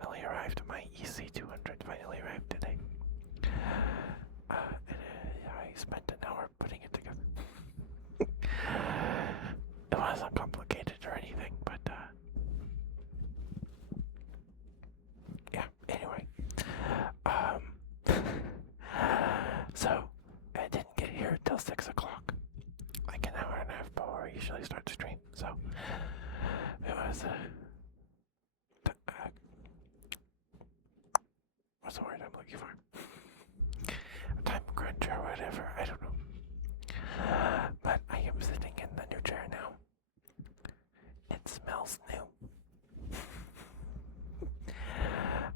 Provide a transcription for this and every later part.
finally arrived. My EC200 finally arrived today. I spent an hour putting it together. It wasn't complicated or anything, but yeah. Anyway, so I didn't get here till 6 o'clock, like an hour and a half before I usually start the stream. So it was what's the word I'm looking for? A time crunch or whatever. I don't know. But I am sitting in the new chair now. It smells new.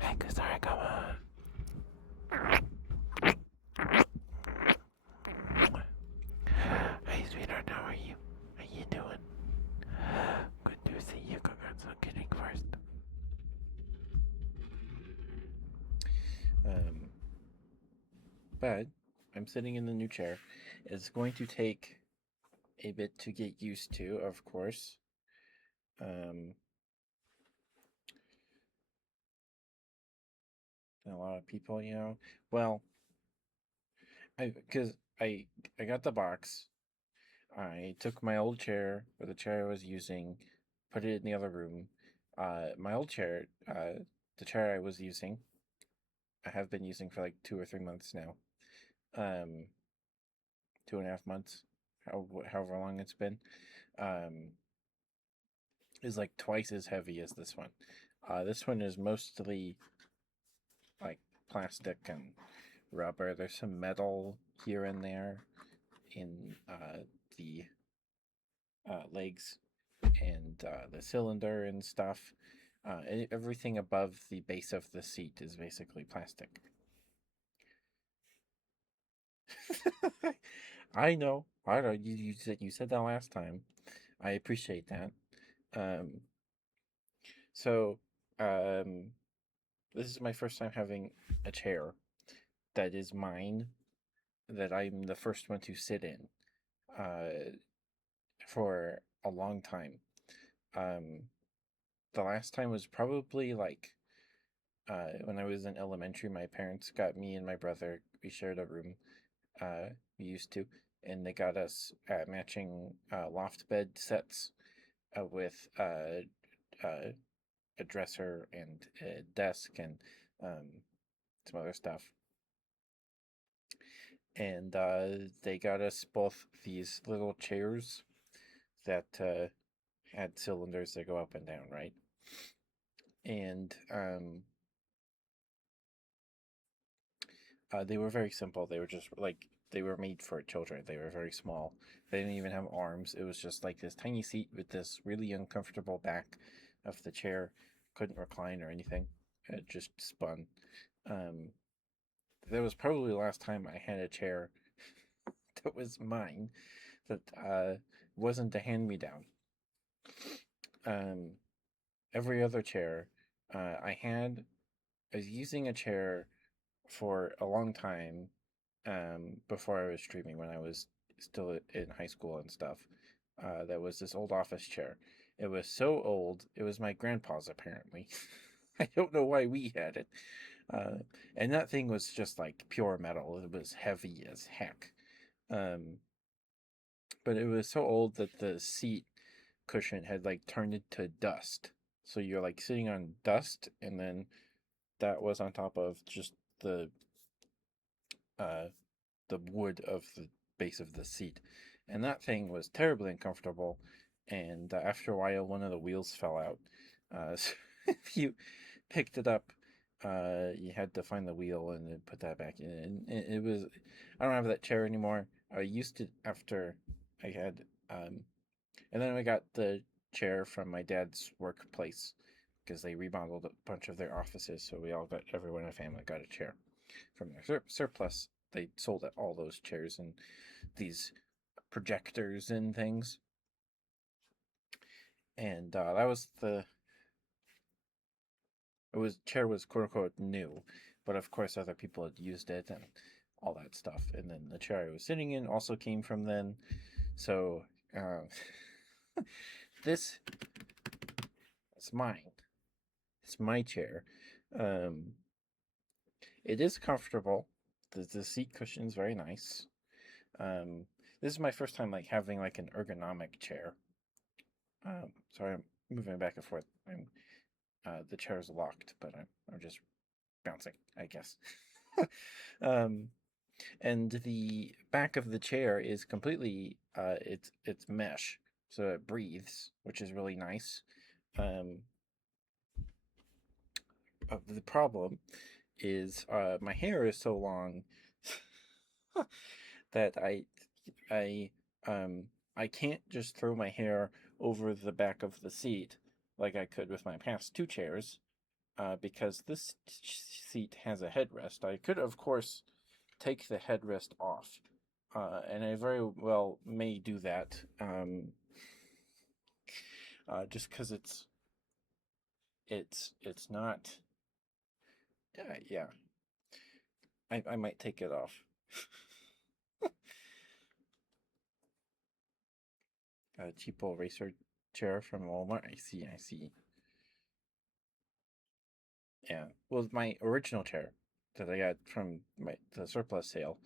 Hi, Kusarigama. Hey, sweetheart, how are you? How you doing? Good to see you. Congrats on getting first. But I'm sitting in the new chair. It's going to take a bit to get used to, of course. A lot of people, well, because I got the box. I took my old chair, or the chair I was using, put it in the other room. My old chair, the chair I was using, I have been using for like 2 or 3 months now. 2.5 months, however long it's been, is like twice as heavy as this one. This one is mostly like plastic and rubber. There's some metal here and there in the legs and the cylinder and stuff. Everything above the base of the seat is basically plastic. I know. I know. You said that last time. I appreciate that. Um, so, um, this is my first time having a chair that is mine, that I'm the first one to sit in, for a long time. Um, the last time was probably like when I was in elementary. My parents got me and my brother. We shared a room. We used to, and they got us matching loft bed sets with a dresser and a desk and some other stuff. And they got us both these little chairs that had cylinders that go up and down, right? And they were very simple. They were just like, they were made for children. They were very small. They didn't even have arms. It was just like this tiny seat with this really uncomfortable back of the chair. Couldn't recline or anything. It just spun. Um, that was probably the last time I had a chair that was mine, that wasn't a hand me down. Um, every other chair I was using a chair for a long time before I was streaming, when I was still in high school and stuff. That was this old office chair. It was so old, it was my grandpa's apparently. I don't know why we had it. And that thing was just like pure metal. It was heavy as heck. Um, but it was so old that the seat cushion had like turned into dust. So you're like sitting on dust, and then that was on top of just uh the wood of the base of the seat. And that thing was terribly uncomfortable. And after a while, one of the wheels fell out. So if you picked it up, you had to find the wheel and then put that back in. And it was, I don't have that chair anymore. I used it after I had, and then I got the chair from my dad's workplace, because they remodeled a bunch of their offices. So everyone in the family got a chair from their surplus. They sold all those chairs and these projectors and things. And that was chair was quote unquote new, but of course other people had used it and all that stuff. And then the chair I was sitting in also came from then. So this is mine. it's my chair. Um, it is comfortable. The seat cushion is very nice. Um, this is my first time like having like an ergonomic chair. Sorry, I'm moving back and forth. The chair is locked, but I'm just bouncing, I guess. um, and the back of the chair is completely it's mesh, so it breathes, which is really nice. Um, the problem is my hair is so long that I um I can't just throw my hair over the back of the seat like I could with my past two chairs, because this seat has a headrest. I could, of course, take the headrest off, and I very well may do that, just because it's not. Yeah, I might take it off. A cheapo racer chair from Walmart. I see. I see. Yeah. Well, my original chair that I got from the surplus sale,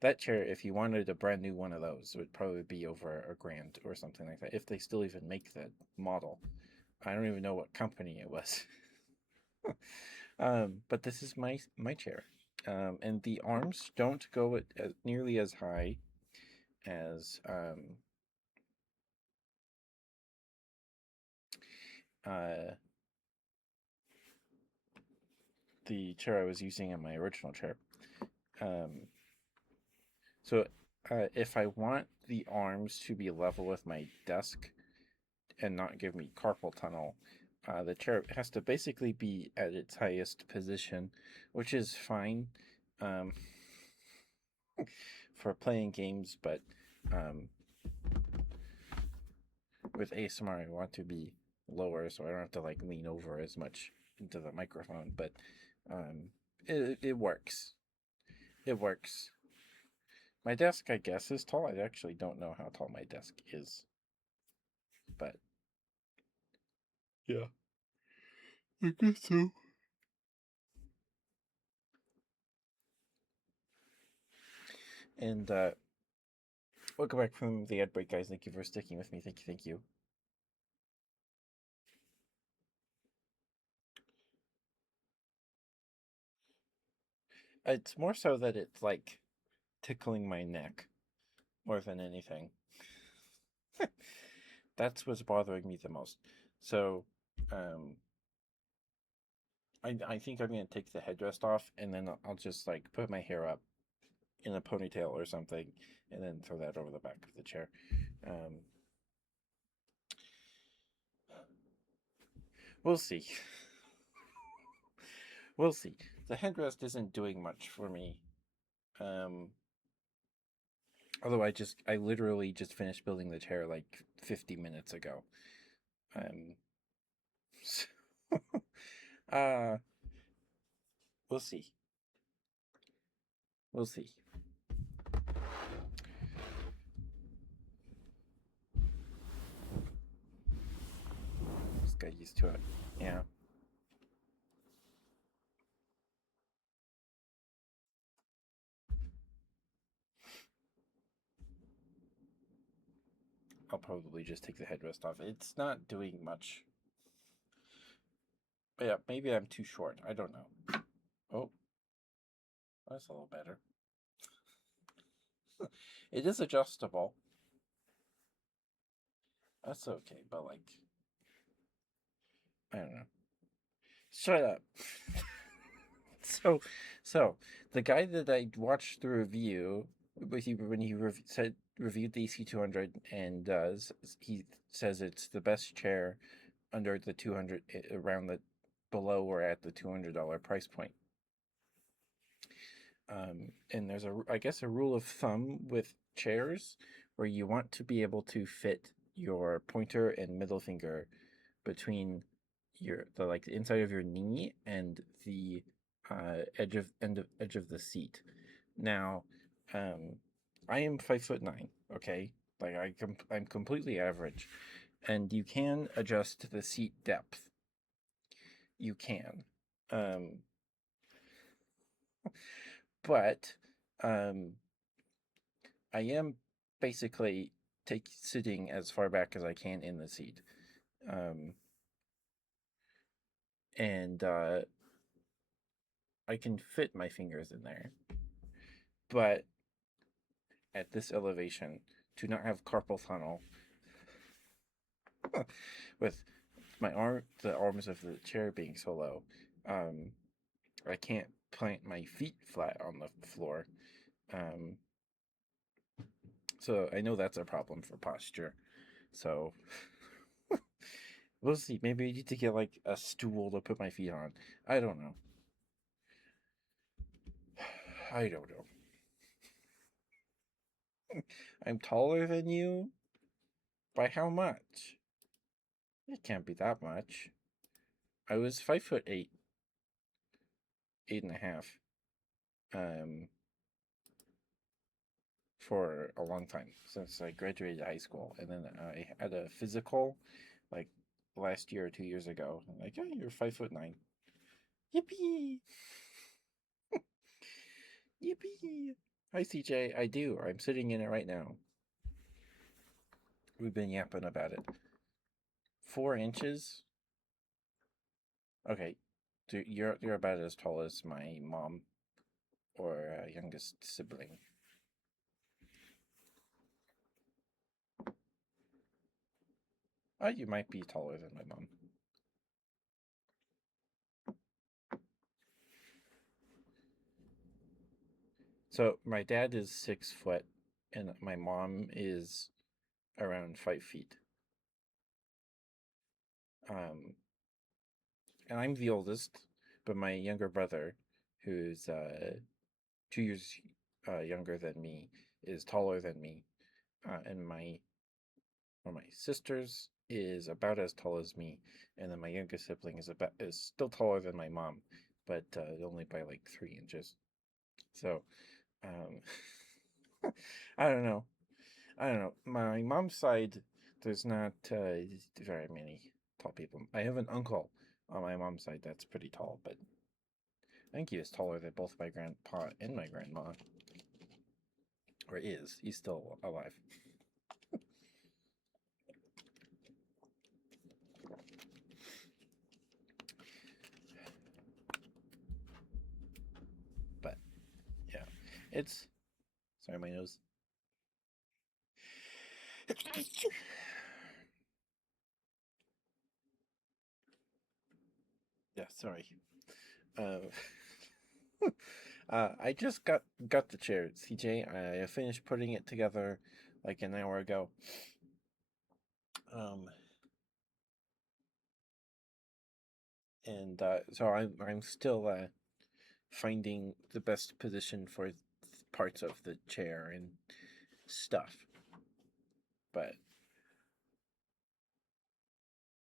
that chair, if you wanted a brand new one of those, would probably be over a grand or something like that. If they still even make that model, I don't even know what company it was. But this is my chair, and the arms don't go as nearly as high as uh, the chair I was using in my original chair. Um, so if I want the arms to be level with my desk and not give me carpal tunnel, the chair has to basically be at its highest position, which is fine um, for playing games, but um, with ASMR, I want to be lower so I don't have to like lean over as much into the microphone. But it works. It works. My desk, I guess, is tall. I actually don't know how tall my desk is, but yeah, I guess so. And welcome back from the ad break, guys. Thank you for sticking with me. Thank you, thank you. It's more so that it's like tickling my neck more than anything. That's what's bothering me the most. So, um, I think I'm gonna take the headrest off, and then I'll just like put my hair up in a ponytail or something, and then throw that over the back of the chair. Um, we'll see. We'll see. The headrest isn't doing much for me. Um, Although I literally just finished building the chair like 50 minutes ago. Um, so, uh, we'll see. We'll see. Just got used to it. Yeah. I'll probably just take the headrest off. It's not doing much. But yeah, maybe I'm too short. I don't know. Oh, that's a little better. It is adjustable. That's okay, but like, I don't know. Shut up. so, so the guy that I watched the review with you when he said reviewed the EC200 and he says it's the best chair under the 200 around the below or at the $200 price point. And there's I guess a rule of thumb with chairs where you want to be able to fit your pointer and middle finger between the like the inside of your knee and the edge of the seat. Now, um, I am 5'9". Okay, like I'm completely average, and you can adjust the seat depth. you can. Um, but um, I am basically sitting as far back as I can in the seat. Um, and I can fit my fingers in there. But at this elevation, to not have carpal tunnel with the arms of the chair being so low, um, I can't plant my feet flat on the floor. Um, so I know that's a problem for posture. So we'll see. Maybe I need to get like a stool to put my feet on. I don't know. I don't know. I'm taller than you? By how much? It can't be that much. I was 5'8", 8.5, um, for a long time since I graduated high school, and then I had a physical, like last year or 2 years ago. I'm like, oh, you're 5'9". Yippee! Yippee! Hi, CJ. I do. I'm sitting in it right now. We've been yapping about it. 4 inches. Okay, so you're about as tall as my mom or youngest sibling. Oh, you might be taller than my mom. So my dad is 6 foot, and my mom is around 5 feet. Um, and I'm the oldest, but my younger brother, who's 2 years younger than me, is taller than me, and one of my sisters is about as tall as me, and then my youngest sibling is still taller than my mom, but only by like 3 inches. So I don't know. I don't know. My mom's side, there's not very many tall people. I have an uncle on my mom's side that's pretty tall, but I think he is taller than both my grandpa and my grandma. Or is. He's still alive. But yeah, it's. Sorry, my nose. Yeah, sorry. Uh, I just got the chair, CJ. I finished putting it together like an hour ago. Um, and so I'm still finding the best position for parts of the chair and stuff. But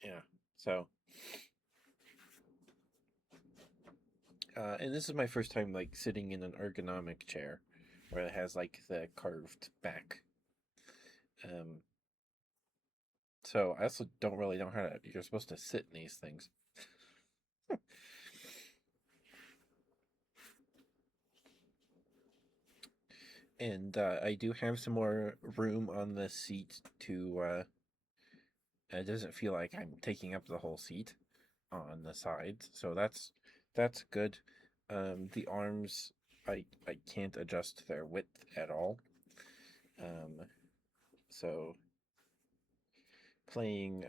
yeah, so and this is my first time like sitting in an ergonomic chair where it has like the curved back. Um, so I also don't really know how you're supposed to sit in these things. And I do have some more room on the seat to. It doesn't feel like I'm taking up the whole seat on the sides, so that's good. The arms, I can't adjust their width at all. Um, so playing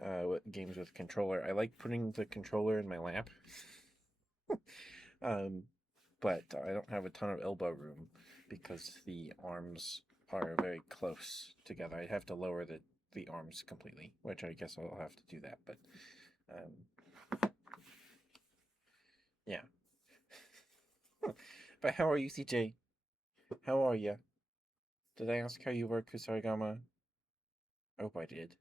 games with controller, I like putting the controller in my lap. um, but I don't have a ton of elbow room because the arms are very close together. I'd have to lower the arms completely, which I guess I'll have to do that. But yeah. But how are you, CJ? How are you? Did I ask how you were, Kusarigama? I hope I did.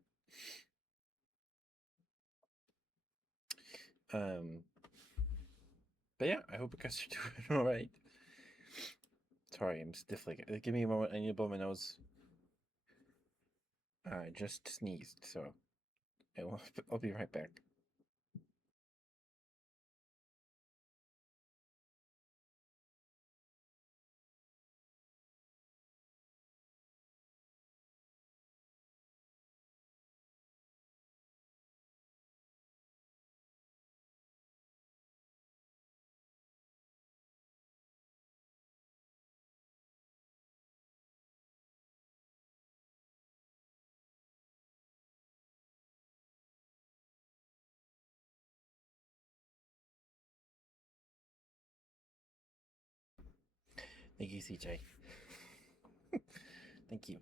Um, but yeah, I hope you guys are doing all right. Sorry, I'm stiffly. Give me a moment. I need to blow my nose. I just sneezed, so I'll be right back. Thank you, CJ. Thank you.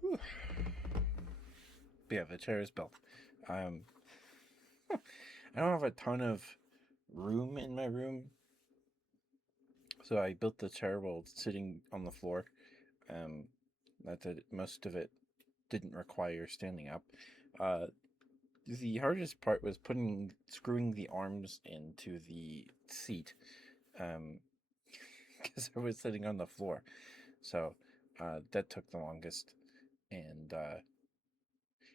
Whew. But yeah, the chair is built. Um, I don't have a ton of room in my room, so I built the chair while sitting on the floor. Um, most of it didn't require standing up. Uh, the hardest part was screwing the arms into the seat, because I was sitting on the floor. So that took the longest. And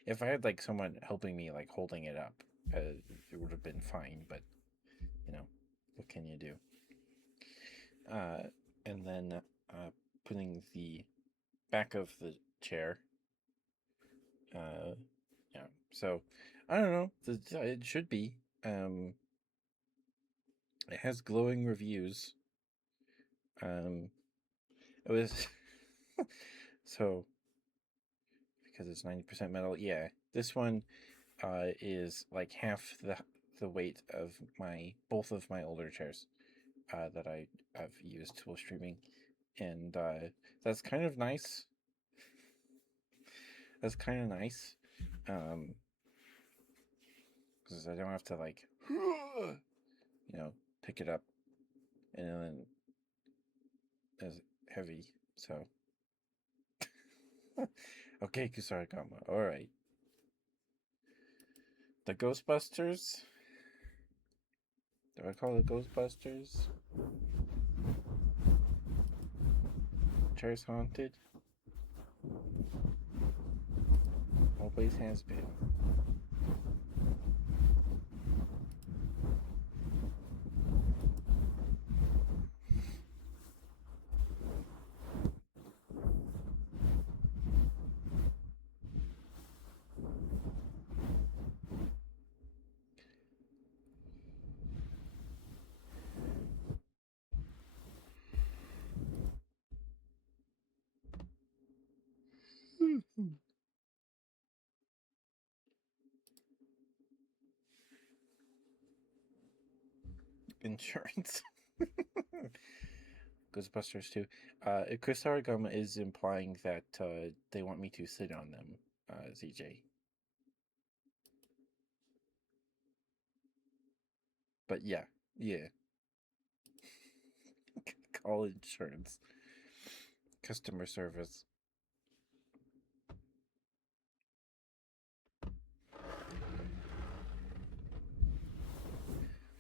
if I had like someone helping me, like holding it up, it would have been fine. But you know, what can you do? Uh, and then putting the back of the chair. Uh, yeah. So I don't know. It should be. It has glowing reviews. It was so because it's 90% metal. Yeah, this one is like half the weight of my both of my older chairs that I've used while streaming, and that's kind of nice. That's kind of nice, because I don't have to like pick it up and then as heavy. So okay, Kusarigama. All right, the Ghostbusters. Do I call it Ghostbusters? Chair's haunted. Always has been. Insurance. Ghostbusters 2. Chris Aragama is implying that they want me to sit on them, ZJ. But yeah, yeah. Call insurance. Customer service.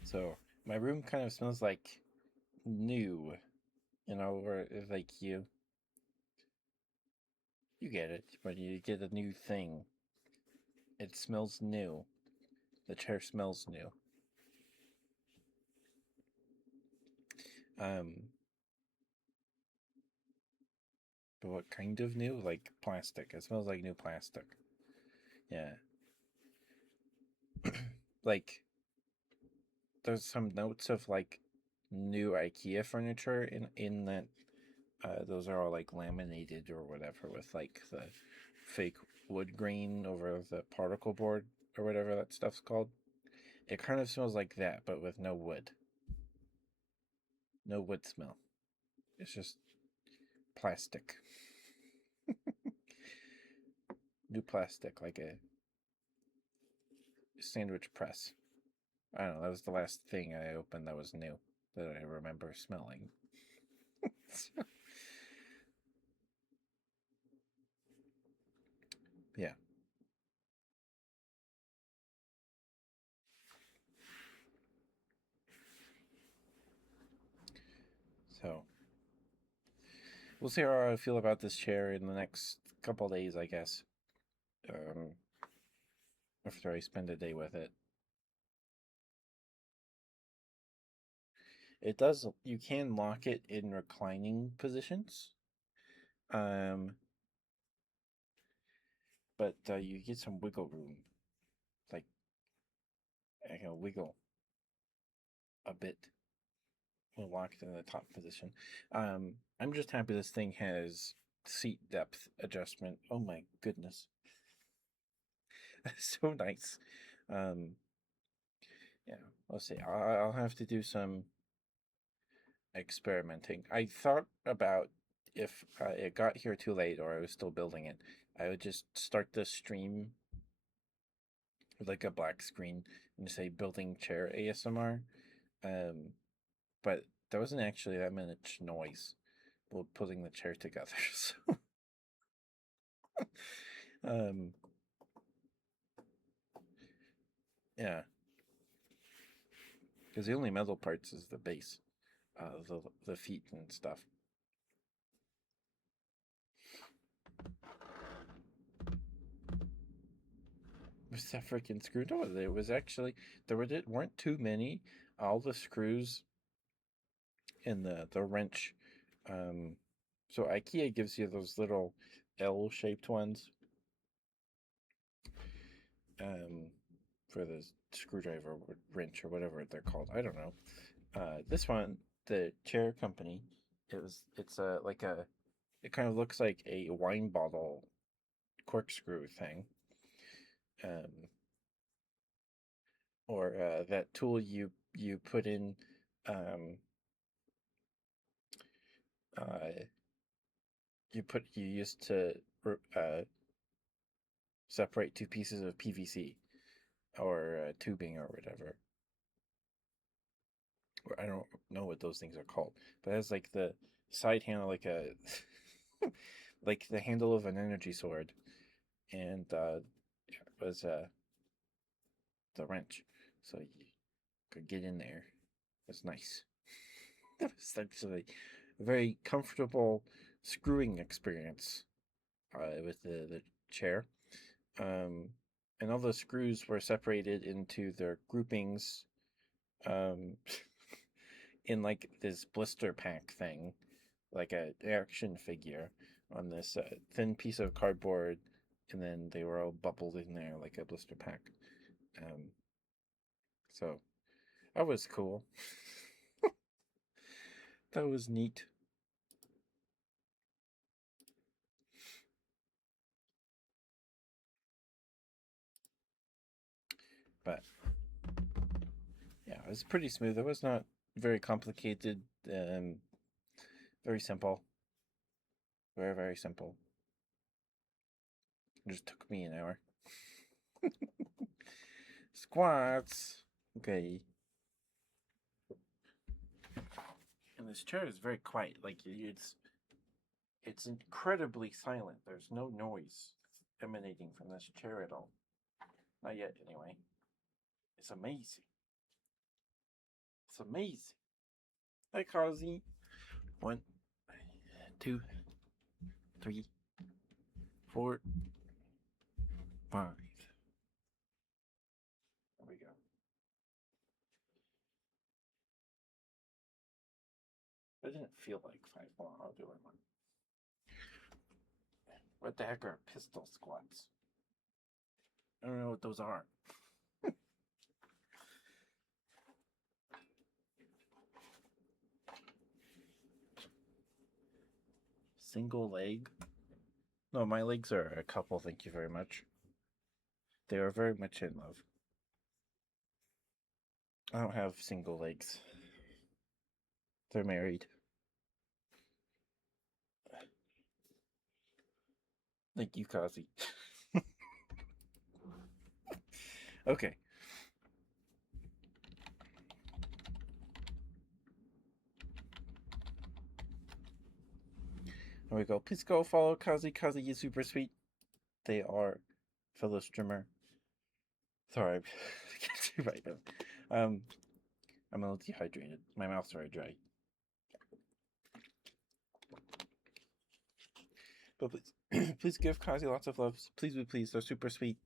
So my room kind of smells like new, or like you get it, but you get a new thing. It smells new. The chair smells new. Um, but what kind of new? Like plastic. It smells like new plastic. Yeah. Like there's some notes of like new IKEA furniture in that those are all like laminated or whatever with like the fake wood grain over the particle board or whatever that stuff's called. It kind of smells like that, but with no wood. No wood smell. It's just plastic. New plastic, like a sandwich press. I don't know. That was the last thing I opened that was new that I remember smelling. Yeah. So we'll see how I feel about this chair in the next couple days, I guess. Um, after I spend a day with it. It does. You can lock it in reclining positions, um, but you get some wiggle room. Like I can wiggle a bit. locked in the top position. I'm just happy this thing has seat depth adjustment. Oh my goodness, so nice. Um, yeah, let's see. I'll have to do some experimenting. I thought about if it got here too late or I was still building it, I would just start the stream with like a black screen and say building chair ASMR. Um, but there wasn't actually that much noise while putting the chair together. So, yeah, because the only metal parts is the base, the feet and stuff. Was that freaking screw? No, there was actually weren't too many. All the screws in the wrench. Um, so IKEA gives you those little L-shaped ones. Um, for the screwdriver or wrench or whatever they're called. I don't know. This one, the chair company, it's a like a it kind of looks like a wine bottle corkscrew thing. Um, or that tool you put in um, uh, you used to uh, separate two pieces of PVC or tubing or whatever. Or I don't know what those things are called, but it has like the side handle like a like the handle of an energy sword, and it was the wrench, so you could get in there. It's nice. That was actually a very comfortable screwing experience with the chair. Um, and all the screws were separated into their groupings um, in like this blister pack thing, like a action figure on this thin piece of cardboard, and then they were all bubbled in there like a blister pack. Um, so that was cool. That was neat. But yeah, it was pretty smooth. It was not very complicated. Very simple. Very, very simple. It just took me an hour. Squats. Okay. And this chair is very quiet. Like it's incredibly silent. There's no noise emanating from this chair at all. Not yet, anyway. It's amazing. It's amazing. Hi, Kazi. 1, 2, 3, 4, 5. There we go. I didn't feel like 5 more. I'll do it one. What the heck are pistol squats? I don't know what those are. Single leg? No, my legs are a couple, thank you very much. They are very much in love. I don't have single legs. They're married. Thank you, Kazi. Okay. There we go. Please go follow Kazi. Kazi is super sweet. They are fellow streamer. Sorry, I can't see right now. I'm a little dehydrated. My mouth's very dry. But please, please give Kazi lots of love. Please, please. They're super sweet.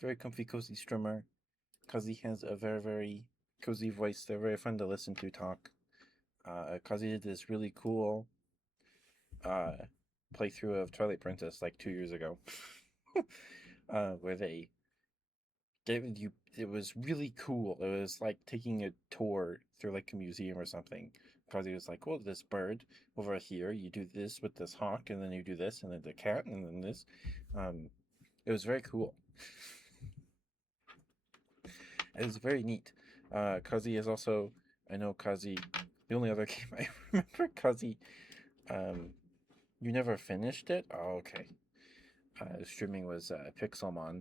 Very comfy, cozy streamer. Kazi has a very, very cozy voice. They're very fun to listen to talk. Kazi did this really cool uh, playthrough of Twilight Princess like 2 years ago, where they It was really cool. It was like taking a tour through like a museum or something. Because he was like, well, this bird over here, you do this with this hawk, and then you do this, and then the cat, and then this. Um, it was very cool. It was very neat. Kazi is also, I know Kazi, the only other game I remember, Kazi, um, you never finished it? Oh, okay. Streaming was Pixelmon,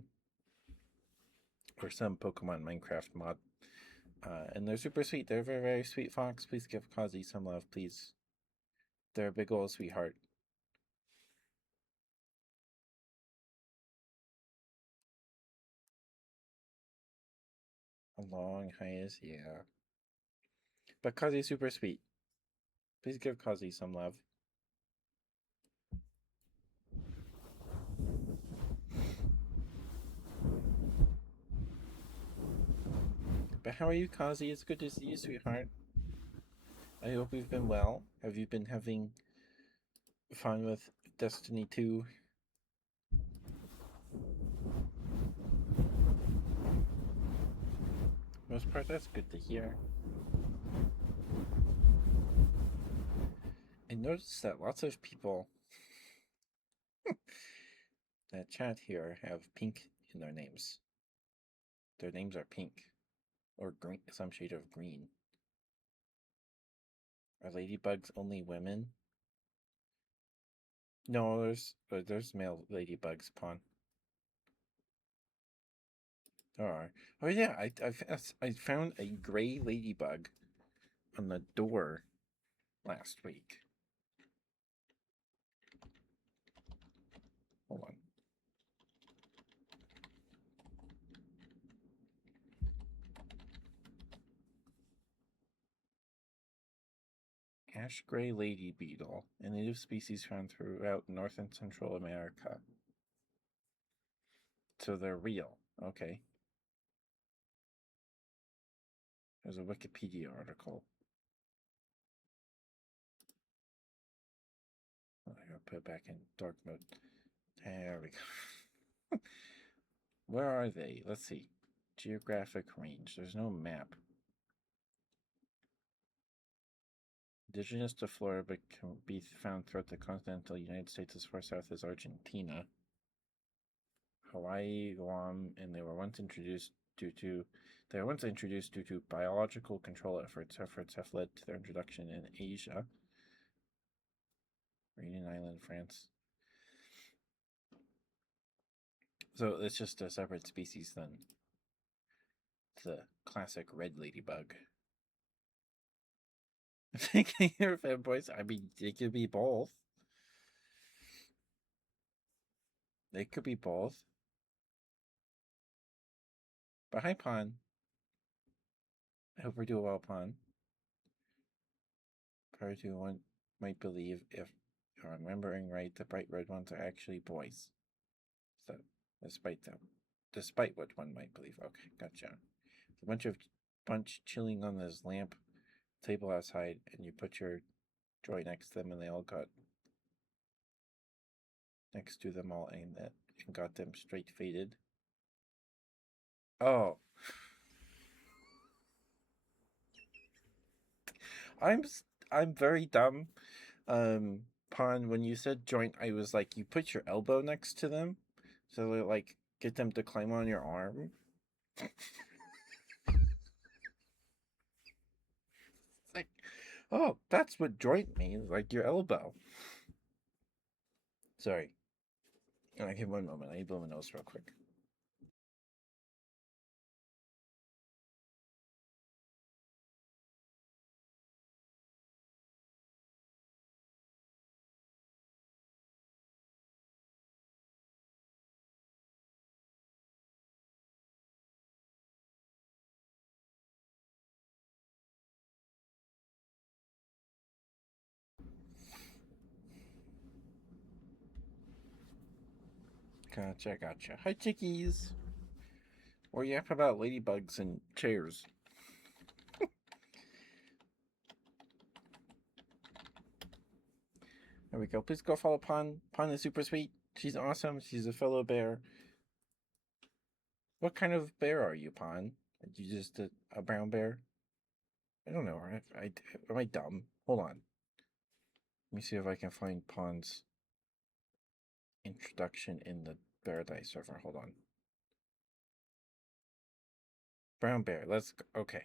or some Pokemon Minecraft mod. And they're super sweet. They're very, very sweet fox. Please give Kazi some love, please. They're a big old sweetheart. A long hiatus, yeah. But Kazi's super sweet. Please give Kazi some love. But how are you, Kazi? It's good to see you, sweetheart. I hope you've been well. Have you been having fun with Destiny 2? Most part, that's good to hear. I noticed that lots of people that chat here have pink in their names. Their names are pink. Or green, some shade of green. Are ladybugs only women? No, there's male ladybugs, Pawn. There are. Oh yeah, I found a gray ladybug on the door last week. Hold on. Ash gray lady beetle, a native species found throughout North and Central America. So they're real. Okay. There's a Wikipedia article. I gotta put it back in dark mode. There we go. Where are they? Let's see. Geographic range. There's no map. Indigenous to Florida, but can be found throughout the continental United States as far south as Argentina, Hawaii, Guam, and they were once introduced due to biological control efforts. Efforts have led to their introduction in Asia, Reunion Island, France. So it's just a separate species than the classic red ladybug. Thinking your fanboys, I mean, it could be both. They could be both. But hi, Pawn. I hope we're doing well, Pawn. Prior to one might believe, if I'm remembering right, the bright red ones are actually boys. So, despite what one might believe. Okay, gotcha. A bunch chilling on this lamp table outside, and you put your joy next to them, and they all got next to them all, and got them straight faded. Oh, I'm I'm very dumb. Pawn, when you said joint, I was like, you put your elbow next to them, so like get them to climb on your arm. It's like, oh, that's what joint means, like your elbow. Sorry. Okay, one moment. I need to blow my nose real quick. Gotcha. Hi, chickies. Or yap about ladybugs and chairs. There we go. Please go follow Pon. Pon is super sweet. She's awesome. She's a fellow bear. What kind of bear are you, Pon? Are you just a brown bear? I don't know. Am I dumb? Hold on. Let me see if I can find Pon's introduction in the Paradise server. Hold on. Brown bear. Let's go. Okay.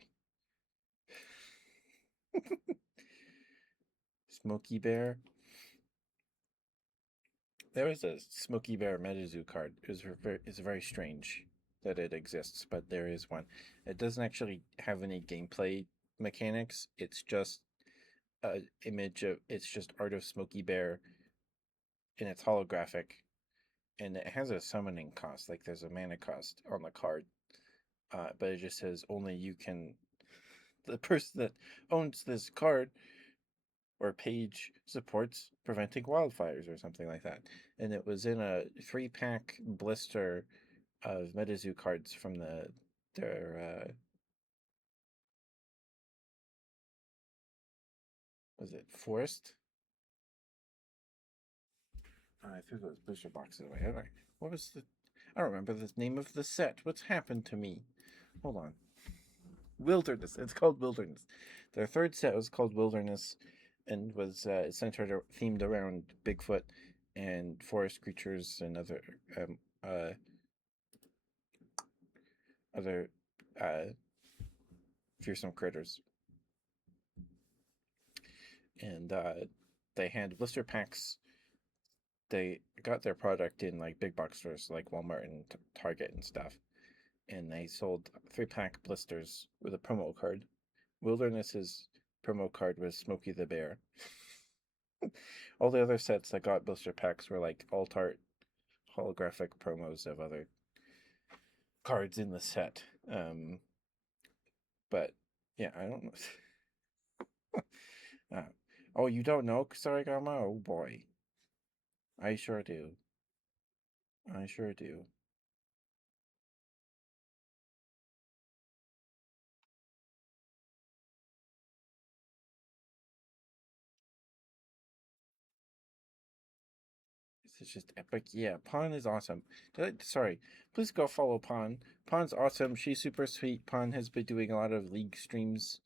Smoky bear. There is a Smoky Bear MetaZoo card. It's very strange that it exists, but there is one. It doesn't actually have any gameplay mechanics. It's just a image of it's just art of Smoky Bear, and it's holographic, and it has a summoning cost. Like there's a mana cost on the card, but it just says only you can. The person that owns this card or page supports preventing wildfires or something like that. And it was in a 3-pack blister of MetaZoo cards from their was it Forest? I threw those blister boxes away. What was the? I don't remember the name of the set. What's happened to me? Hold on. Wilderness. It's called Wilderness. Their third set was called Wilderness, and was themed around Bigfoot and forest creatures and um, uh, other uh, fearsome critters. And they had blister packs. They got their product in like big box stores like Walmart and Target and stuff. And they sold 3-pack blisters with a promo card. Wilderness's promo card was Smokey the Bear. All the other sets that got blister packs were like alt art holographic promos of other cards in the set. But yeah, I don't know. uh, oh, you don't know Kusarigama? Oh boy. I sure do. I sure do. This is just epic. Yeah, Pawn is awesome. Sorry, please go follow Pawn. Pawn's awesome. She's super sweet. Pawn has been doing a lot of League streams.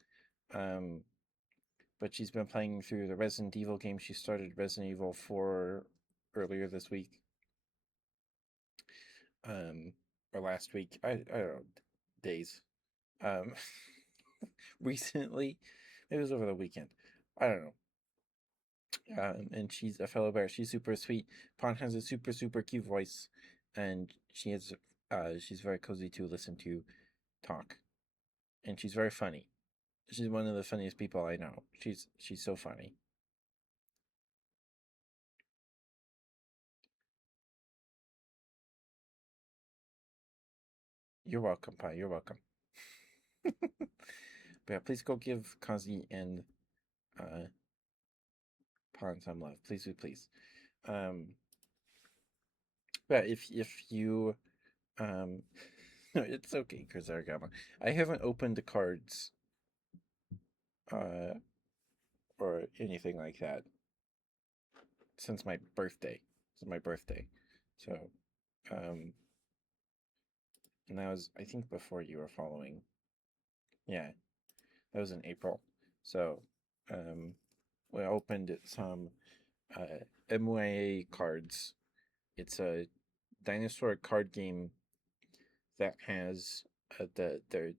Um, but she's been playing through the Resident Evil game. She started Resident Evil 4 earlier this week. Um, or last week. I don't know. Days. Um, recently. It was over the weekend. I don't know. And she's a fellow bear. She's super sweet. Pawn has a super cute voice, and she's very cozy to listen to talk, and she's very funny. She's one of the funniest people I know. She's so funny. You're welcome, Pie. You're welcome. But yeah, please go give Kazi and uh, Pawn some love, please, please. Um, but if you no, it's okay, Chris Aragama. I haven't opened the cards uh or anything like that since my birthday. Since my birthday. So, um, and that was, I think, before you were following. Yeah, that was in April. So, um, we opened some MYA cards. It's a dinosaur card game that has their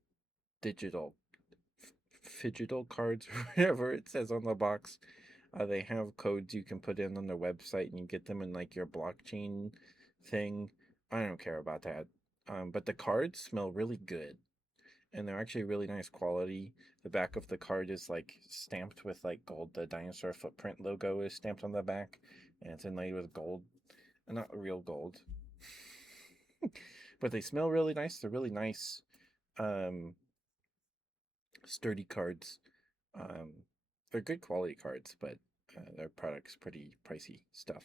digital fidgetal cards, or whatever it says on the box. They have codes you can put in on their website, and you get them in like your blockchain thing. I don't care about that. But the cards smell really good, and they're actually really nice quality. The back of the card is like stamped with like gold. The dinosaur footprint logo is stamped on the back, and it's inlaid with gold. Not real gold, but they smell really nice. They're really nice, um, sturdy cards. Um, they're good quality cards, but their product's pretty pricey stuff.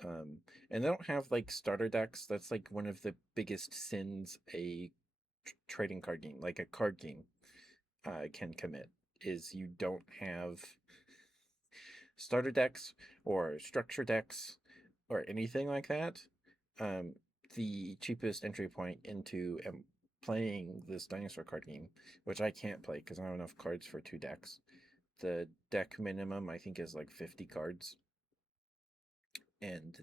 And they don't have like starter decks. That's like one of the biggest sins a trading card game, like a card game, can commit. Is you don't have starter decks or structure decks or anything like that. Um, the cheapest entry point into playing this dinosaur card game, which I can't play because I don't have enough cards for 2 decks. The deck minimum I think is like 50 cards, and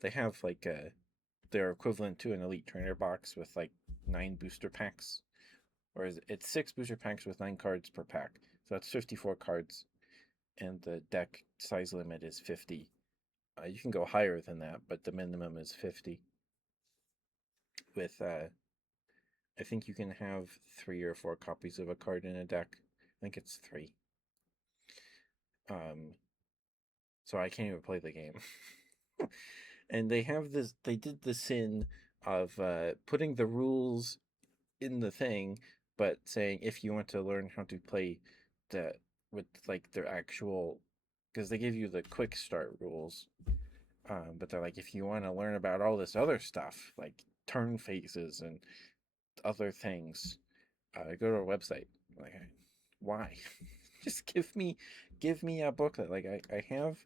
they have like their equivalent to an elite trainer box with like 9 booster packs, or it's 6 booster packs with 9 cards per pack, so that's 54 cards, and the deck size limit is 50. You can go higher than that, but the minimum is 50. With I think you can have 3 or 4 copies of a card in a deck. I think it's 3. Um, so I can't even play the game. And they have this. They did the sin of putting the rules in the thing, but saying if you want to learn how to play the with like their actual, because they give you the quick start rules, but they're like if you want to learn about all this other stuff like turn phases and other things, go to our website. Like, why? Just give me a booklet. Like I have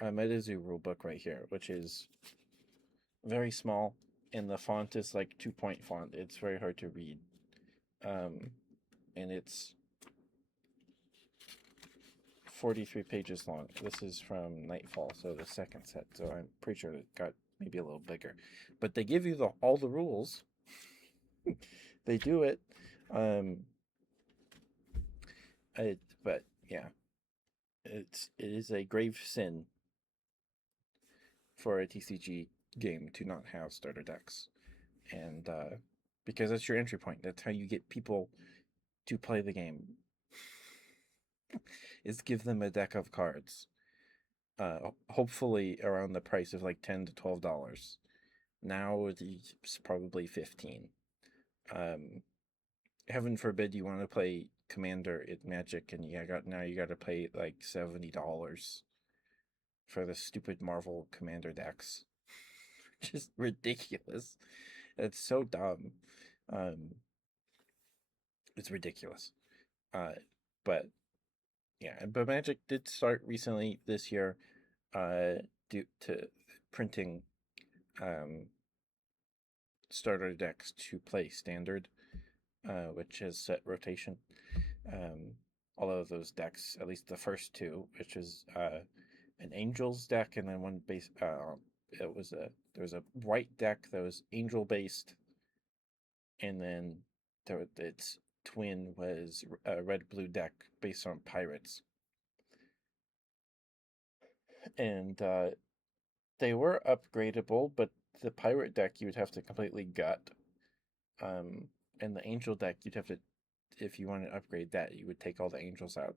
a MetaZoo rule book right here, which is very small, and the font is like 2-point font. It's very hard to read, and it's 43 pages long. This is from Nightfall, so the second set. So I'm pretty sure it got maybe a little bigger, but they give you all the rules. They do it. Um, but yeah, it is a grave sin for a TCG game to not have starter decks, and because that's your entry point. That's how you get people to play the game. Is give them a deck of cards. Hopefully around the price of like $10 to $12. Now it's probably 15. Heaven forbid you want to play Commander in Magic, and you got to pay like $70 for the stupid Marvel Commander decks. Just ridiculous. It's so dumb. Um, it's ridiculous. Uh, but yeah, but Magic did start recently this year, due to printing starter decks to play standard, which has set rotation. All of those decks, at least the first two, which is an Angels deck, and then one base. There was a white deck that was Angel based, and then its twin was a red blue deck based on Pirates, and they were upgradable, but the Pirate deck you would have to completely gut. And the Angel deck you'd have to, if you want to upgrade that, you would take all the Angels out.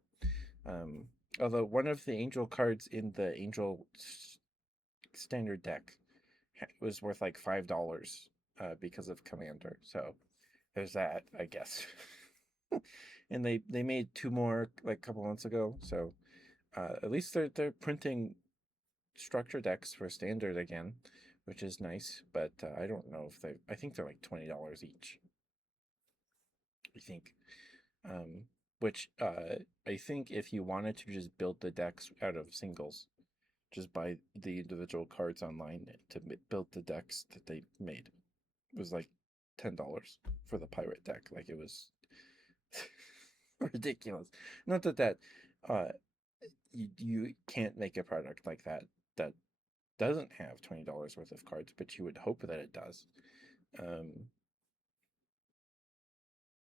Although one of the Angel cards in the Angel standard deck was worth like $5 because of Commander. So there's that, I guess. And they made 2 more like a couple months ago. So at least they're printing structure decks for standard again, which is nice. But I don't know if I think they're like $20 each. I think. Which I think if you wanted to just build the decks out of singles, just buy the individual cards online to build the decks that they made, it was like $10 for the pirate deck. Like it was ridiculous. Not that uh, you can't make a product like that that doesn't have $20 worth of cards, but you would hope that it does.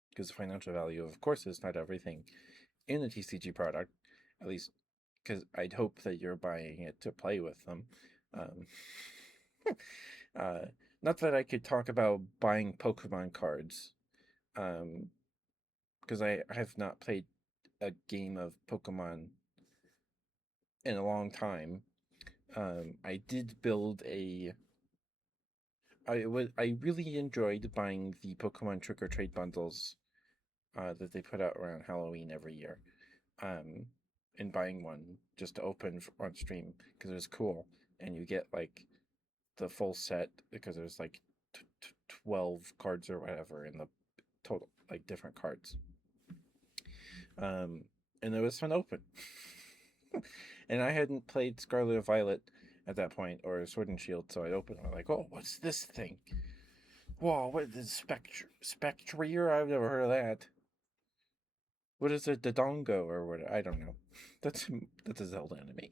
Because the financial value, of course, is not everything in a TCG product, at least because I'd hope that you're buying it to play with them. Um, uh, Not that I could talk about buying Pokemon cards, because I have not played a game of Pokemon in a long time. I did build a. I really enjoyed buying the Pokemon Trick or Treat bundles that they put out around Halloween every year, and buying one just to open on stream because it was cool, and you get like the full set because there's like 12 cards or whatever in the total, like different cards, and it was fun to open. And I hadn't played Scarlet and Violet at that point, or Sword and Shield. So I'd open it, I'm like, oh, what's this thing? Whoa, what is Spectrier? I've never heard of that. What is it, Dodongo or what? I don't know. That's a Zelda enemy.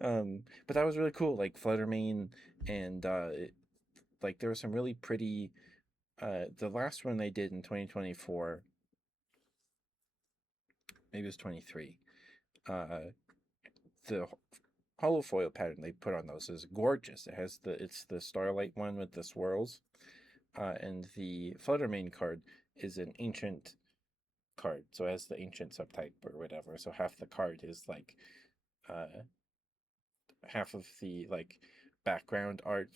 But that was really cool. Like Fluttermane, and like there was some really pretty. The last one they did in 2024, maybe it was 23. The holofoil pattern they put on those is gorgeous. It's the Starlight one with the swirls, and the Fluttermane card is an ancient card, so it has the ancient subtype or whatever. So half the card is like uh, half of the like background art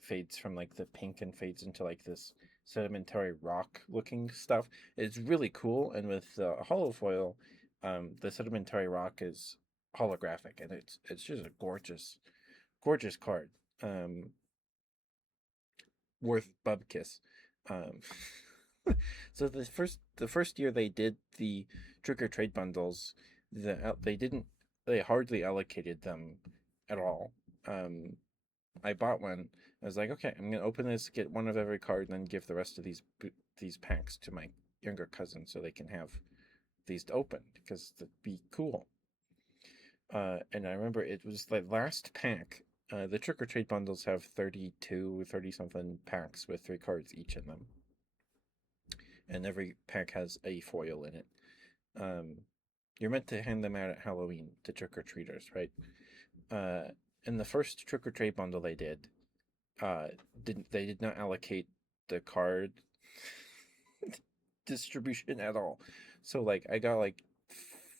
fades from like the pink and fades into like this sedimentary rock looking stuff. It's really cool, and with holofoil, the sedimentary rock is holographic, and it's just a gorgeous card. Um, Worth Bubkiss. Um, so the first year they did the trick or trade bundles, they hardly allocated them at all. Um, I bought one. I was like, okay, I'm gonna open this, get one of every card, and then give the rest of these packs to my younger cousin so they can have these to open because that'd be cool. And I remember it was like last pack. The trick or treat bundles have 32, 30 something packs with 3 cards each in them, and every pack has a foil in it. Um, you're meant to hand them out at Halloween to trick or treaters, right? Uh, in the first trick or treat bundle they did, they did not allocate the card distribution at all. So like I got like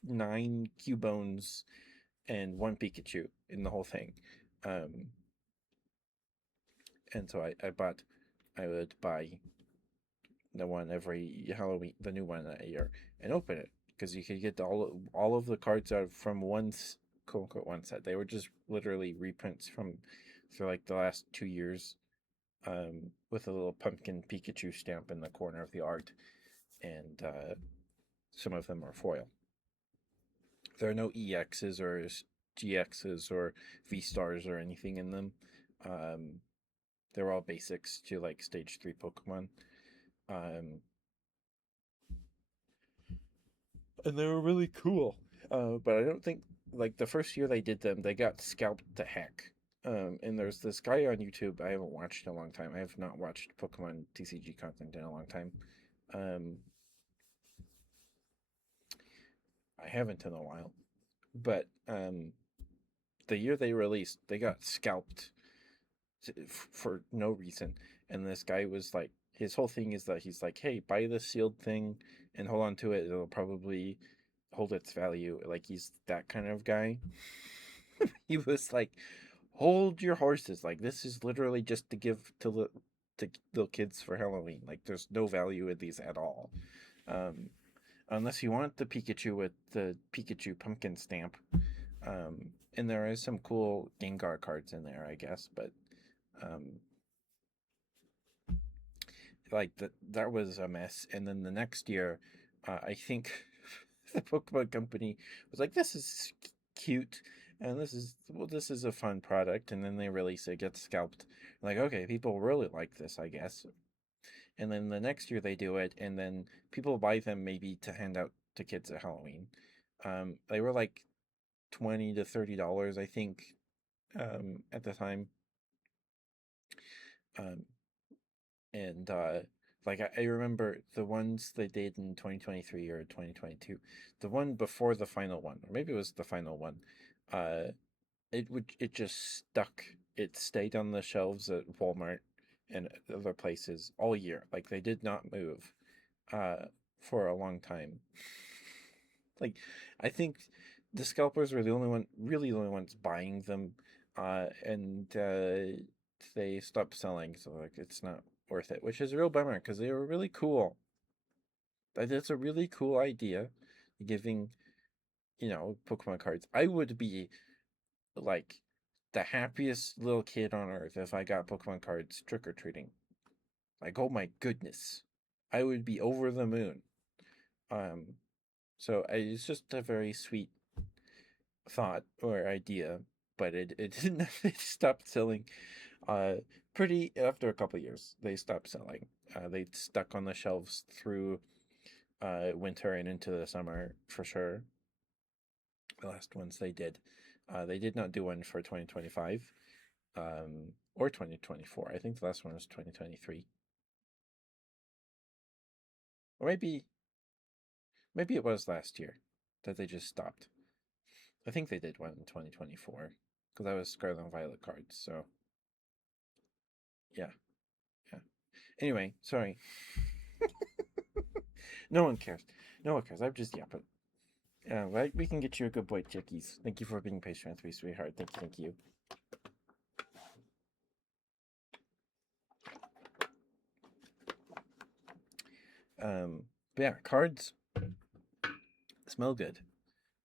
9 Cubones and 1 Pikachu in the whole thing. Um, and so I would buy the one every Halloween, the new one a year, and open it because you could get all of the cards out from one quote unquote one set. They were just literally reprints from for like the last 2 years, with a little pumpkin Pikachu stamp in the corner of the art, and some of them are foil. There are no EXs or GXs or V stars or anything in them. Um, they're all basics to like stage 3 Pokemon. Um, and they were really cool. But I don't think like the first year they did them, they got scalped to heck. And there's this guy on YouTube I haven't watched in a long time. I have not watched Pokemon TCG content in a long time. Um, I haven't in a while. But the year they released, they got scalped for no reason. And this guy was like, his whole thing is that he's like, hey, buy the sealed thing and hold on to it. It'll probably hold its value. Like he's that kind of guy. He was like, hold your horses. Like this is literally just to give to little kids for Halloween. Like there's no value in these at all. Um, Unless you want the Pikachu with the Pikachu pumpkin stamp. And there is some cool Gengar cards in there, I guess, but um, that was a mess. And then the next year, I think the Pokemon Company was like, "This is cute, and this is a fun product." And then they release it, gets scalped. Like, okay, people really like this, I guess. And then the next year they do it, and then people buy them maybe to hand out to kids at Halloween. They were like $20 to $30, I think, at the time. Um, and like I remember the ones they did in 2023 or 2022, the one before the final one, or maybe it was the final one. uh it just stuck. It stayed on the shelves at Walmart and other places all year. Like they did not move uh for a long time. Like I think the scalpers were the only one, really the only ones buying them, and they stopped selling. So like it's not worth it, which is a real bummer because they were really cool. That's a really cool idea, giving Pokemon cards. I would be like the happiest little kid on earth if I got Pokemon cards trick or treating. Like oh my goodness, I would be over the moon. Um, so it's just a very sweet thought or idea, but it didn't. It stopped selling. Uh, pretty after a couple years, they stopped selling. They stuck on the shelves through winter and into the summer for sure. The last ones they did not do one for 2025, or 2024. I think the last one was 2023, or maybe it was last year that they just stopped. I think they did one in 2024 because I was Scarlet and Violet cards. So yeah, yeah. Anyway, sorry. No one cares. No one cares. I'm just yapping. Right, we can get you a good boy, Chickies. Thank you for being patient with me, sweetheart. Thank you. But yeah, cards smell good.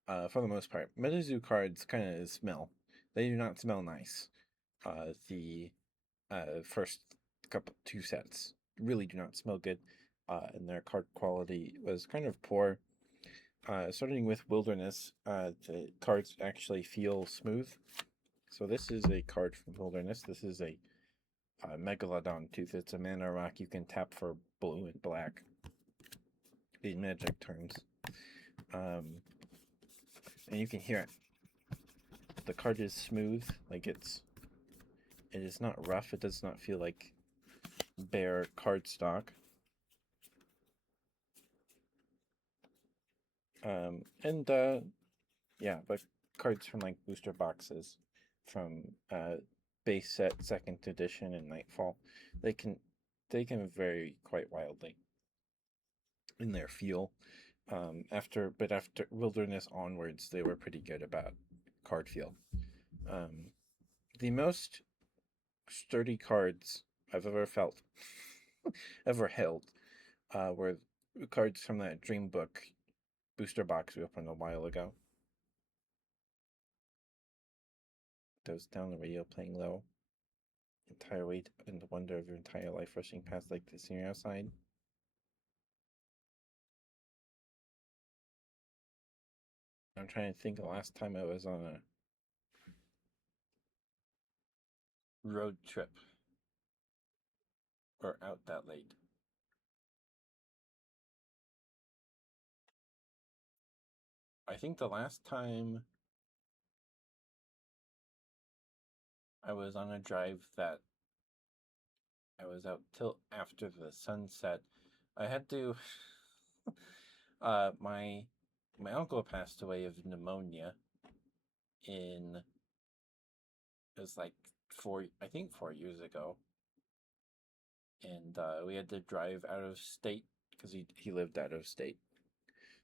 For the most part, MetaZoo cards kind of smell. They do not smell nice. The first couple two sets really do not smell good, and their card quality was kind of poor. Starting with Wilderness, the cards actually feel smooth. So this is a card from Wilderness. This is a Megalodon Tooth. It's a mana rock you can tap for blue and black in Magic terms. And you can hear it. The card is smooth, like it is not rough. It does not feel like bare cardstock. And yeah, but cards from like booster boxes from base set, second edition, and Nightfall, they can vary quite wildly in their feel. After Wilderness onwards, they were pretty good about card feel. The most sturdy cards I've ever felt, ever held, were cards from that Dream Book booster box we opened a while ago. Those down the radio playing low. Entire weight and the wonder of your entire life rushing past like this on your outside. I'm trying to think the last time I was on a road trip or out that late. I think the last time I was on a drive that I was out till after the sunset, I had to. My uncle passed away of pneumonia in it was like 4 years ago, and we had to drive out of state because he lived out of state.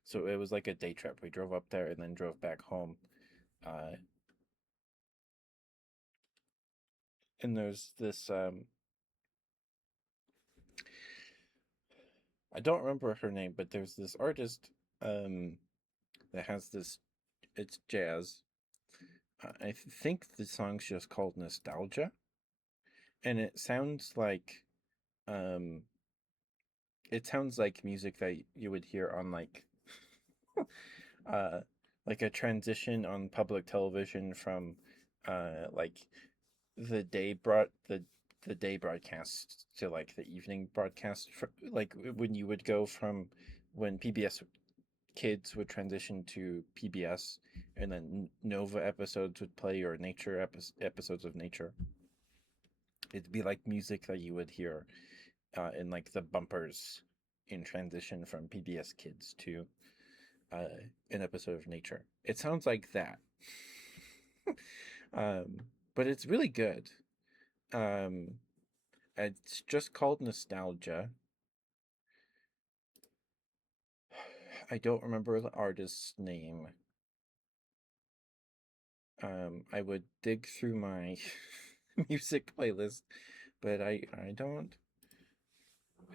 So it was like a day trip. We drove up there and then drove back home. Uh, and there's this I don't remember her name, but there's this artist that has this. It's jazz. I think the song's just called Nostalgia, and um, it sounds like music that you would hear on uh, like a transition on public television from like the day brought the day broadcast to like the evening broadcast for, like when you would go from when PBS Kids would transition to PBS and then Nova episodes would play or nature episodes of nature. It'd be like music that you would hear in like the bumpers in transition from PBS Kids to an episode of nature. It sounds like that. um, but it's really good. Um, it's just called Nostalgia. I don't remember the artist's name. I would dig through my music playlist, but I don't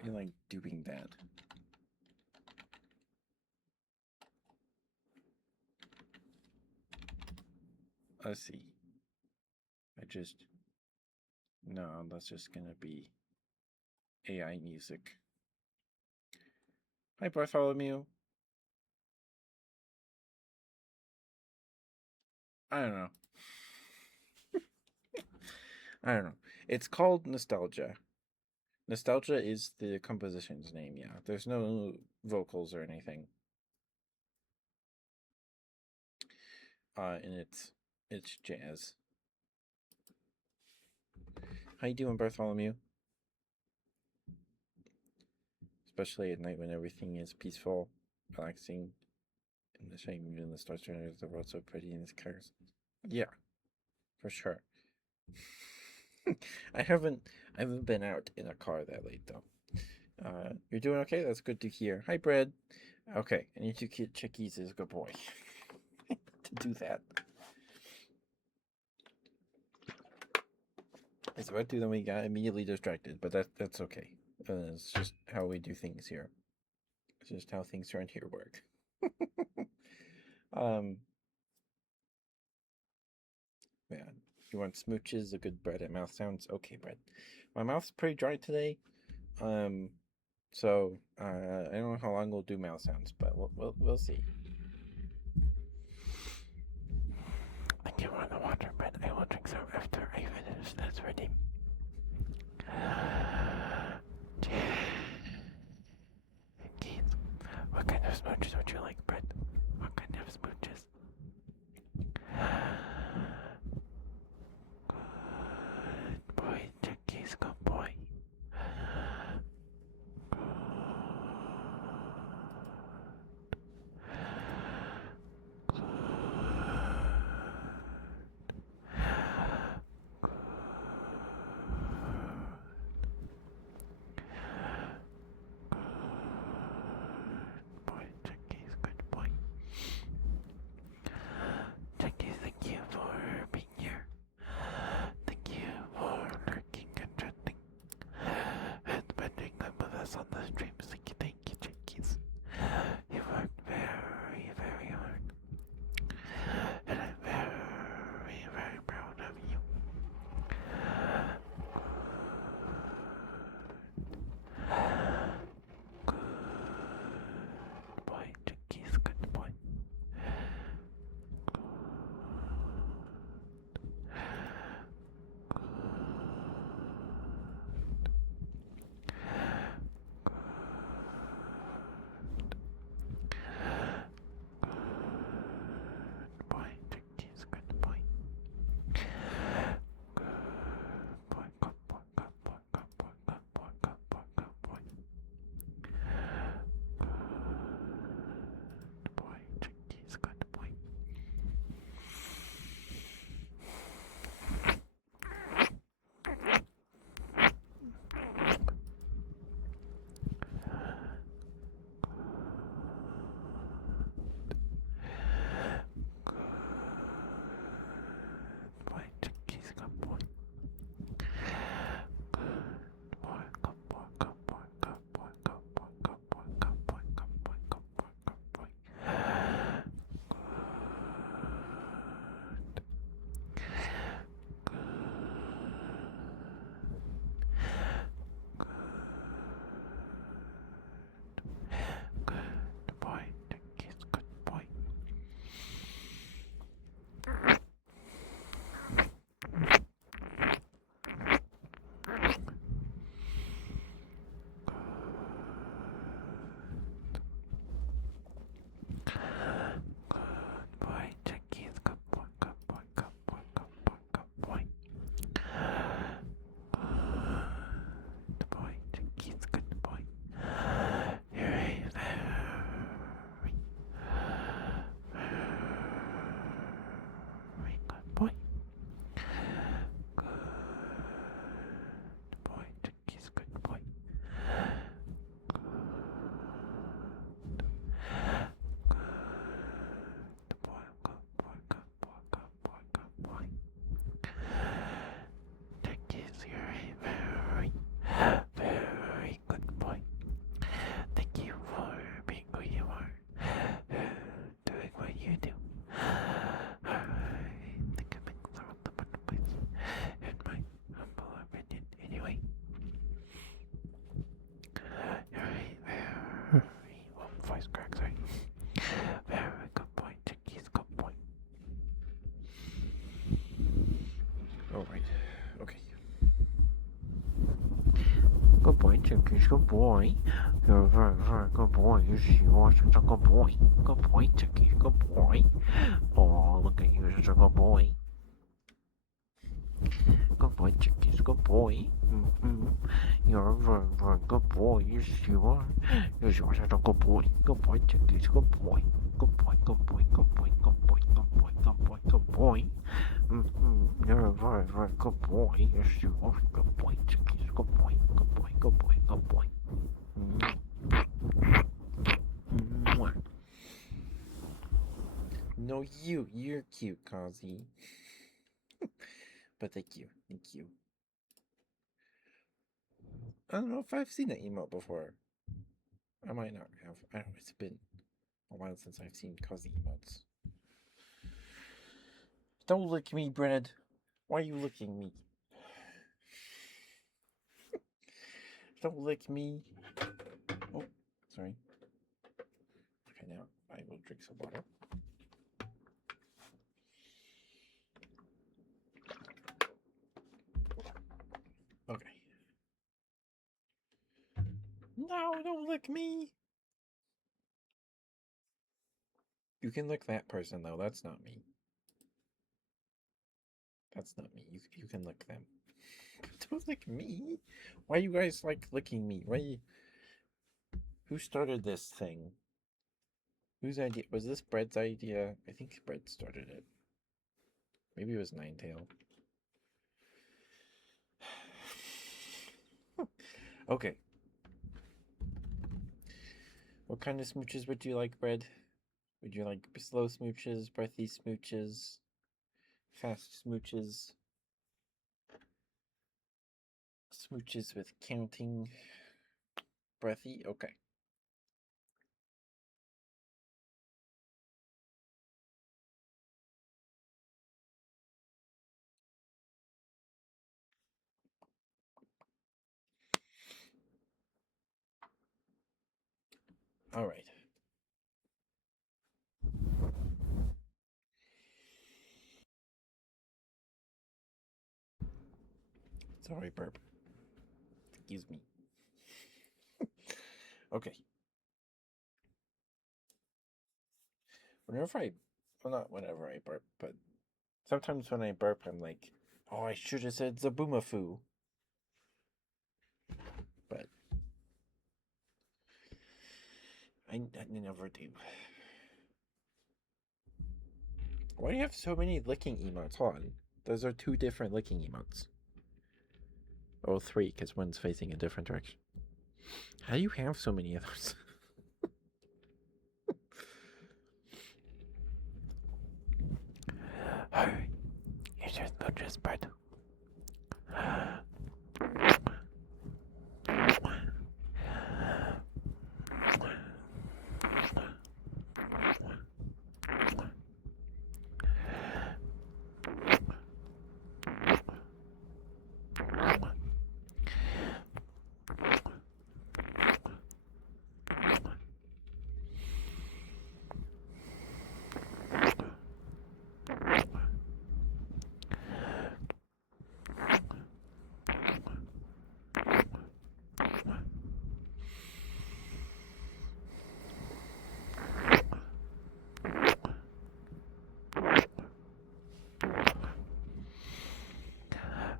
feel like doing that. Let's see. I just no, that's just gonna be AI music. Hi Bartholomew. I don't know. I don't know. It's called Nostalgia. Nostalgia is the composition's name, yeah. There's no vocals or anything. And it's jazz. How you doing, Bartholomew? Especially at night when everything is peaceful, relaxing, and the shining moon and the stars turning the world so pretty in its colors. Yeah, for sure. I haven't been out in a car that late though. You're doing okay? That's good to hear. Hi, Bread. Okay, I need to get Chickies is a good boy to do that. I was about to, then we got immediately distracted, but that's okay. It's just how we do things here. It's just how things around here work. um, man, you want smooches? A good bread at mouth sounds. Okay, bread. My mouth's pretty dry today. Um, so I don't know how long we'll do mouth sounds, but we'll see. Thank you for the water, but I will drink some after I finish this ready. Keith, what kind of smooches would you like, Brett? What kind of smooches? Good boy, Jackie's good boy. Boy, Jackie's good boy. Chickie's good boy. You're a very, very good boy. Yes, you are such a good boy. Good boy, Chicky. Good boy. Oh, look at you, such a good boy. Good boy, Chickies. Good boy. You're a very, very good boy. Yes, you are. Yes, you are such a good boy. Good boy, Chickies. Good boy. Good boy, good boy, good boy, good boy, good boy, good boy, good boy. You're a very, very good boy. Yes, you are. Good boy, Chickies. Good boy, good boy, good boy, good boy. Mwah. No, you're cute, Kazi. But thank you. I don't know if I've seen that emote before. I might not have. I don't know. It's been a while since I've seen Kazi emotes. Don't lick me, Bread. Why are you licking me? Don't lick me. Oh, sorry. Okay, now I will drink some water. Okay. No, don't lick me. You can lick that person, though. That's not me. That's not me. You can lick them. Don't lick me. Why you guys like licking me? Who started this thing? Whose idea was this? Bread's idea? I think Bread started it. Maybe it was Ninetail. Okay. What kind of smooches would you like, Bread? Would you like slow smooches, breathy smooches, fast smooches, smooches with counting? Breathy? Okay. All right. Sorry, burp. Excuse me. Okay. Well, not whenever I burp, but sometimes when I burp, I'm like, oh, I should have said Zaboomafoo. But I never do. Why do you have so many licking emotes? Hold on. Those are 2 different licking emotes. Oh, 3, because one's facing a different direction. How do you have so many of those? Alright, here's your smooches, bud.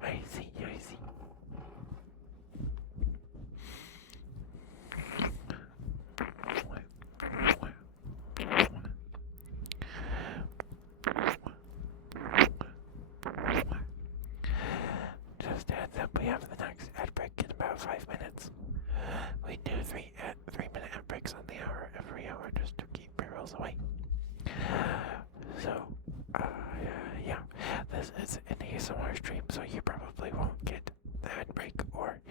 I see. Just heads up, we have the next ad break in about 5 minutes. We do 3-minute ad breaks on the hour every hour just to keep barrels away. So, yeah, this is an ASMR stream, so you probably won't get the ad break, or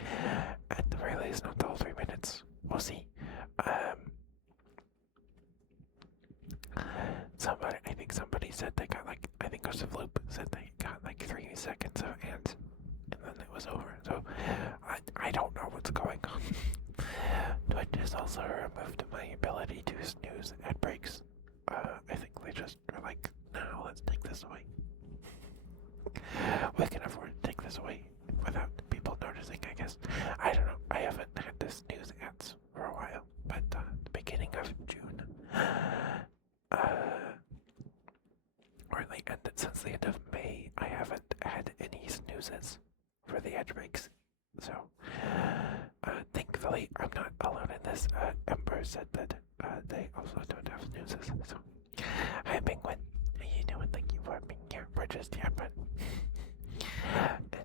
at the very least, not the whole 3 minutes. We'll see. Somebody said they got I think Joseph Loop said they got 3 seconds of ads, and then it was over. So, I don't know what's going on. Twitch has also removed my ability to snooze ad breaks. I think they just were like, no, let's take this away. We can afford to take this away without people noticing, I guess. I don't know. I haven't had since the end of May, I haven't had any snoozes for the edge breaks. So, thankfully, I'm not alone in this. Ember said that they also don't have snoozes. So, hi, Penguin. How you doing? Thank you for being here. We're just yapping. And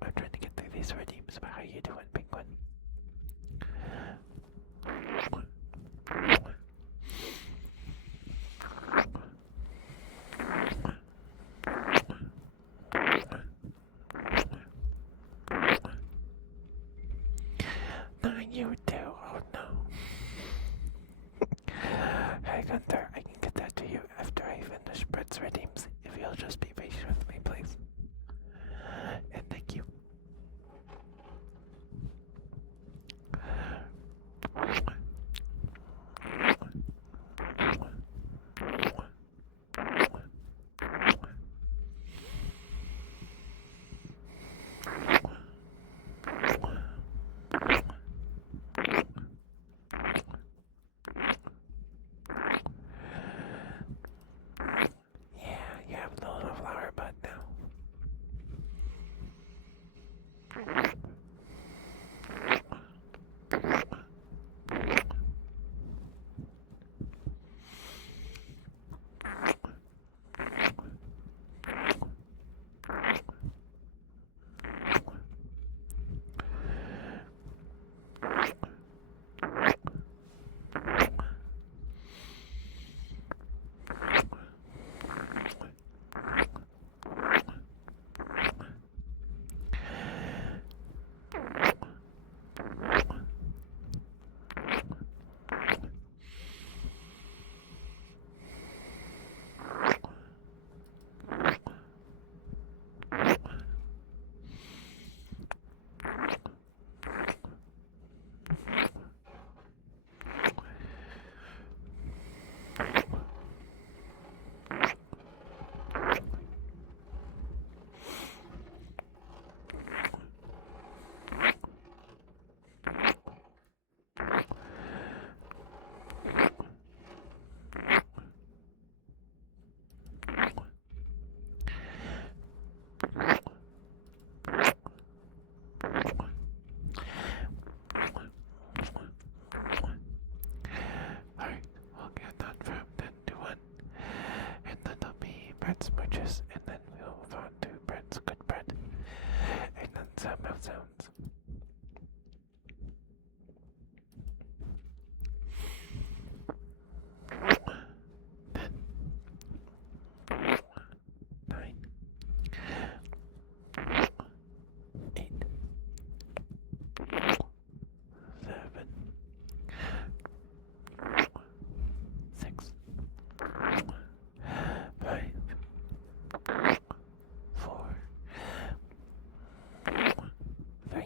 I'm trying to get through these redeems, but how you doing, Penguin? No, you do. Oh no. Hey Gunther, I can get that to you after I finish Brett's redeems. If you'll just be patient with me, please. And thank you. Yeah, you have the little flower bud now. Alright, we'll get that from 10 to 1. And then there'll be Brett's smooches, and then we'll move on to Brett's good bread. And then some mouth sounds. Ten, nine, 8, 7, 6, 5, 4, 3,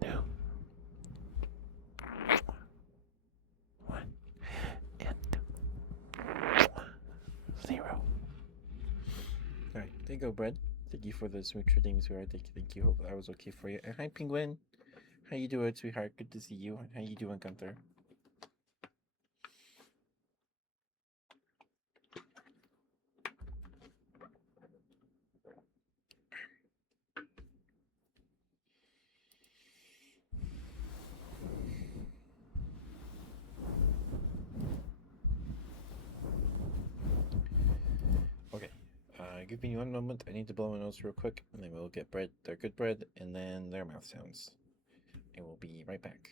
2, 1, and 0. Alright, there you go, Brett. Thank you for the smooth redeems, sweetheart. Thank you. Hope that was okay for you. And hi, Penguin. How you doing, sweetheart? Good to see you. How you doing, Gunther? Okay. Give me one moment. I need to blow my nose real quick, and then we'll get bread, their good bread, and then their mouth sounds. And we'll be right back.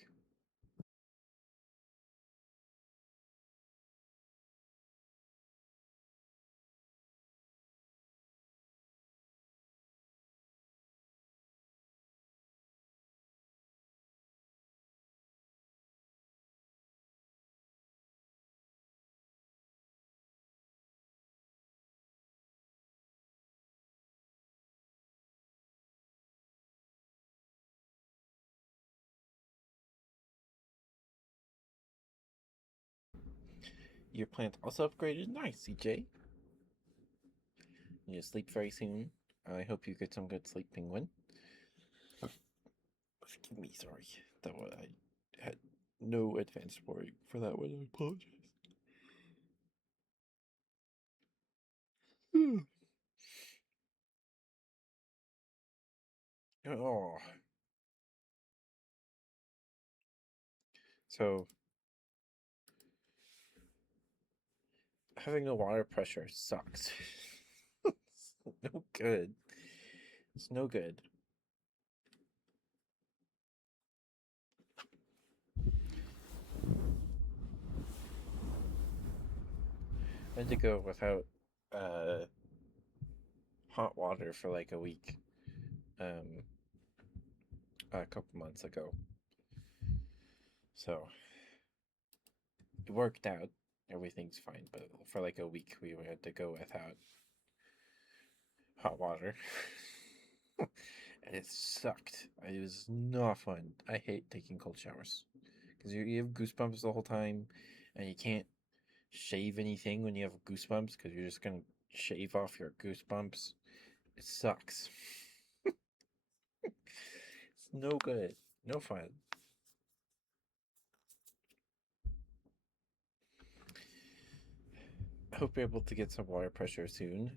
Your plant also upgraded? Nice, CJ. You sleep very soon. I hope you get some good sleep, Penguin. Excuse me, sorry. That one I had no advance warning for that one. I apologize. Oh, so having no water pressure sucks. It's no good. It's no good. I had to go without uh, hot water for like a week um, a couple months ago. So it worked out. Everything's fine. But for like a week, we had to go without hot water. And it sucked. It was not fun. I hate taking cold showers because you have goosebumps the whole time, and you can't shave anything when you have goosebumps because you're just gonna shave off your goosebumps. It sucks. It's no good. No fun. I hope you're able to get some water pressure soon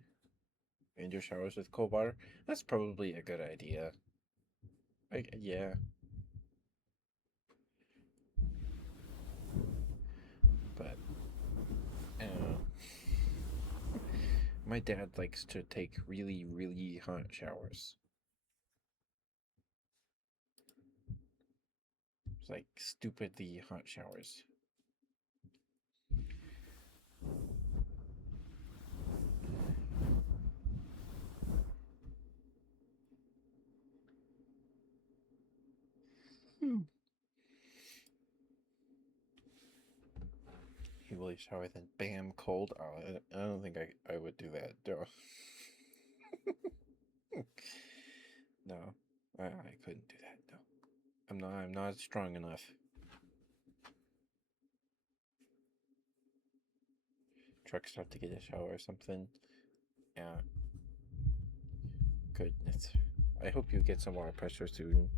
in your showers with cold water. That's probably a good idea. Yeah, but I don't know. My dad likes to take really, really hot showers. It's like stupidly hot showers. Hmm. He will shower, then bam, cold. Oh, I don't think I would do that. No, no, I couldn't do that. No, I'm not. I'm not strong enough. Trucks have to get a shower or something. Yeah, goodness. I hope you get some water pressure soon.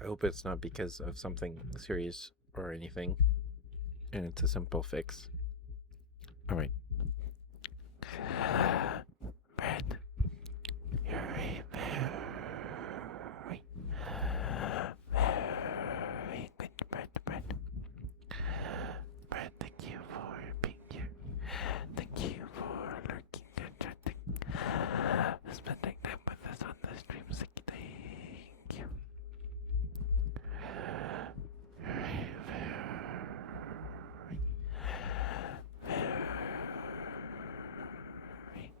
I hope it's not because of something serious or anything, and it's a simple fix. All right. Brad, you're a very, very good Brad. Brad, thank you for being here. Thank you for lurking and chatting. Spending time with us on the stream. Thank you. Very, very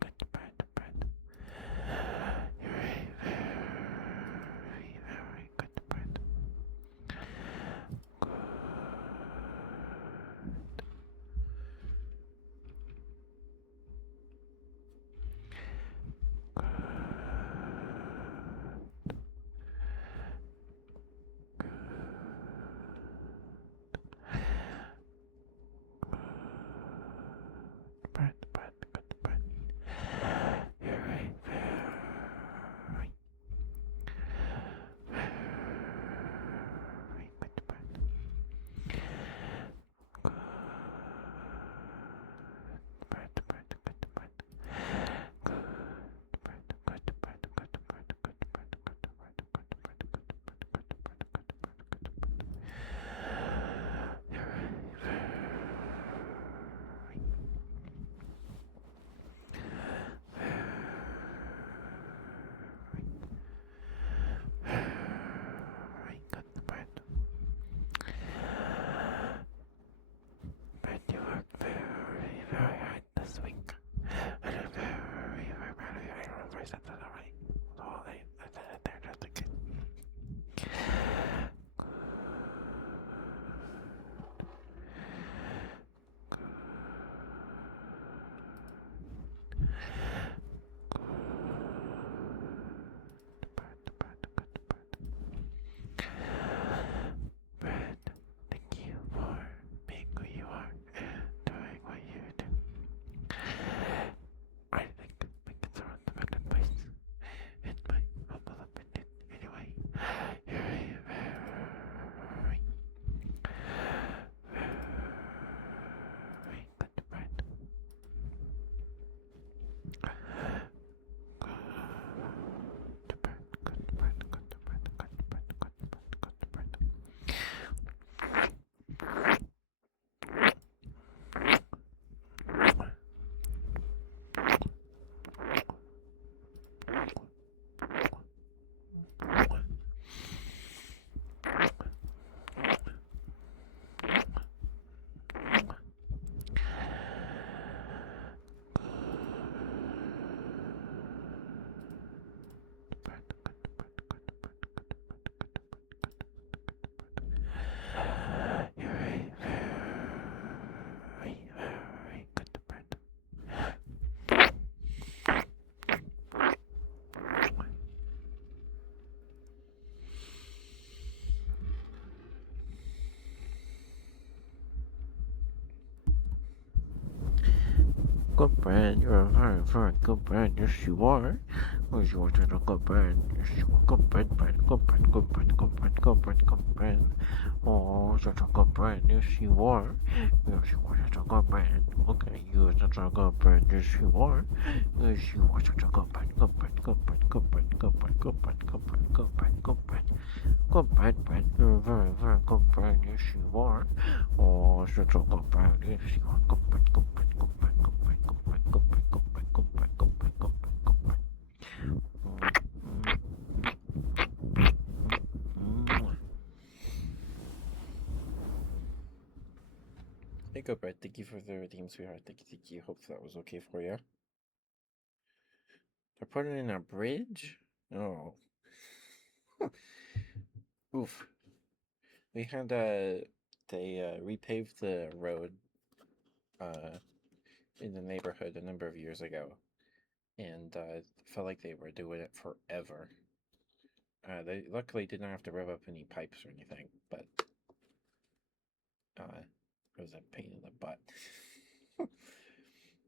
good brain. You're a very, very good brain. Yes, you are. Yes, you are such a good brain. Yes, you are good brain, brain, good brain, good brain, good brain, good brain, good brain. Oh, such a good brain. Yes, you are. Yes, you are such a good brain. Okay, you are such a good brain. Yes, you are. Yes, you are such a good brain, good brain, good brain, good brain, good brain, good brain, good brain, good brain, good brain. Good brain, brain. You're a very, very good brain. Yes, you are. Oh, such a good brain. Yes, you are. Good brain, good brain, good brain, good brain, good brain, good brain, good brain, good brain, good brain, good brain, good brain. Hey, go, Brett. Thank you for the redeem, sweetheart. Thank you, thank you. Hope that was okay for you. They're putting in a bridge? Oh. Oof. We had, they repaved the road, in the neighborhood a number of years ago. And, felt like they were doing it forever. They luckily didn't have to rev up any pipes or anything, but, it was a pain in the butt.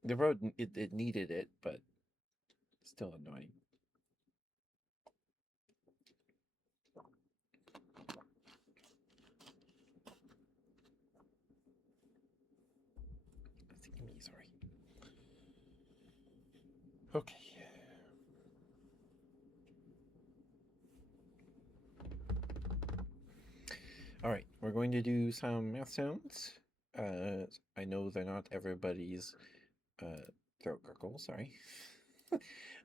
The road, it needed it, but still annoying. Me, sorry. Okay. All right, we're going to do some mouth sounds. I know they're not everybody's throat gurgle. Sorry.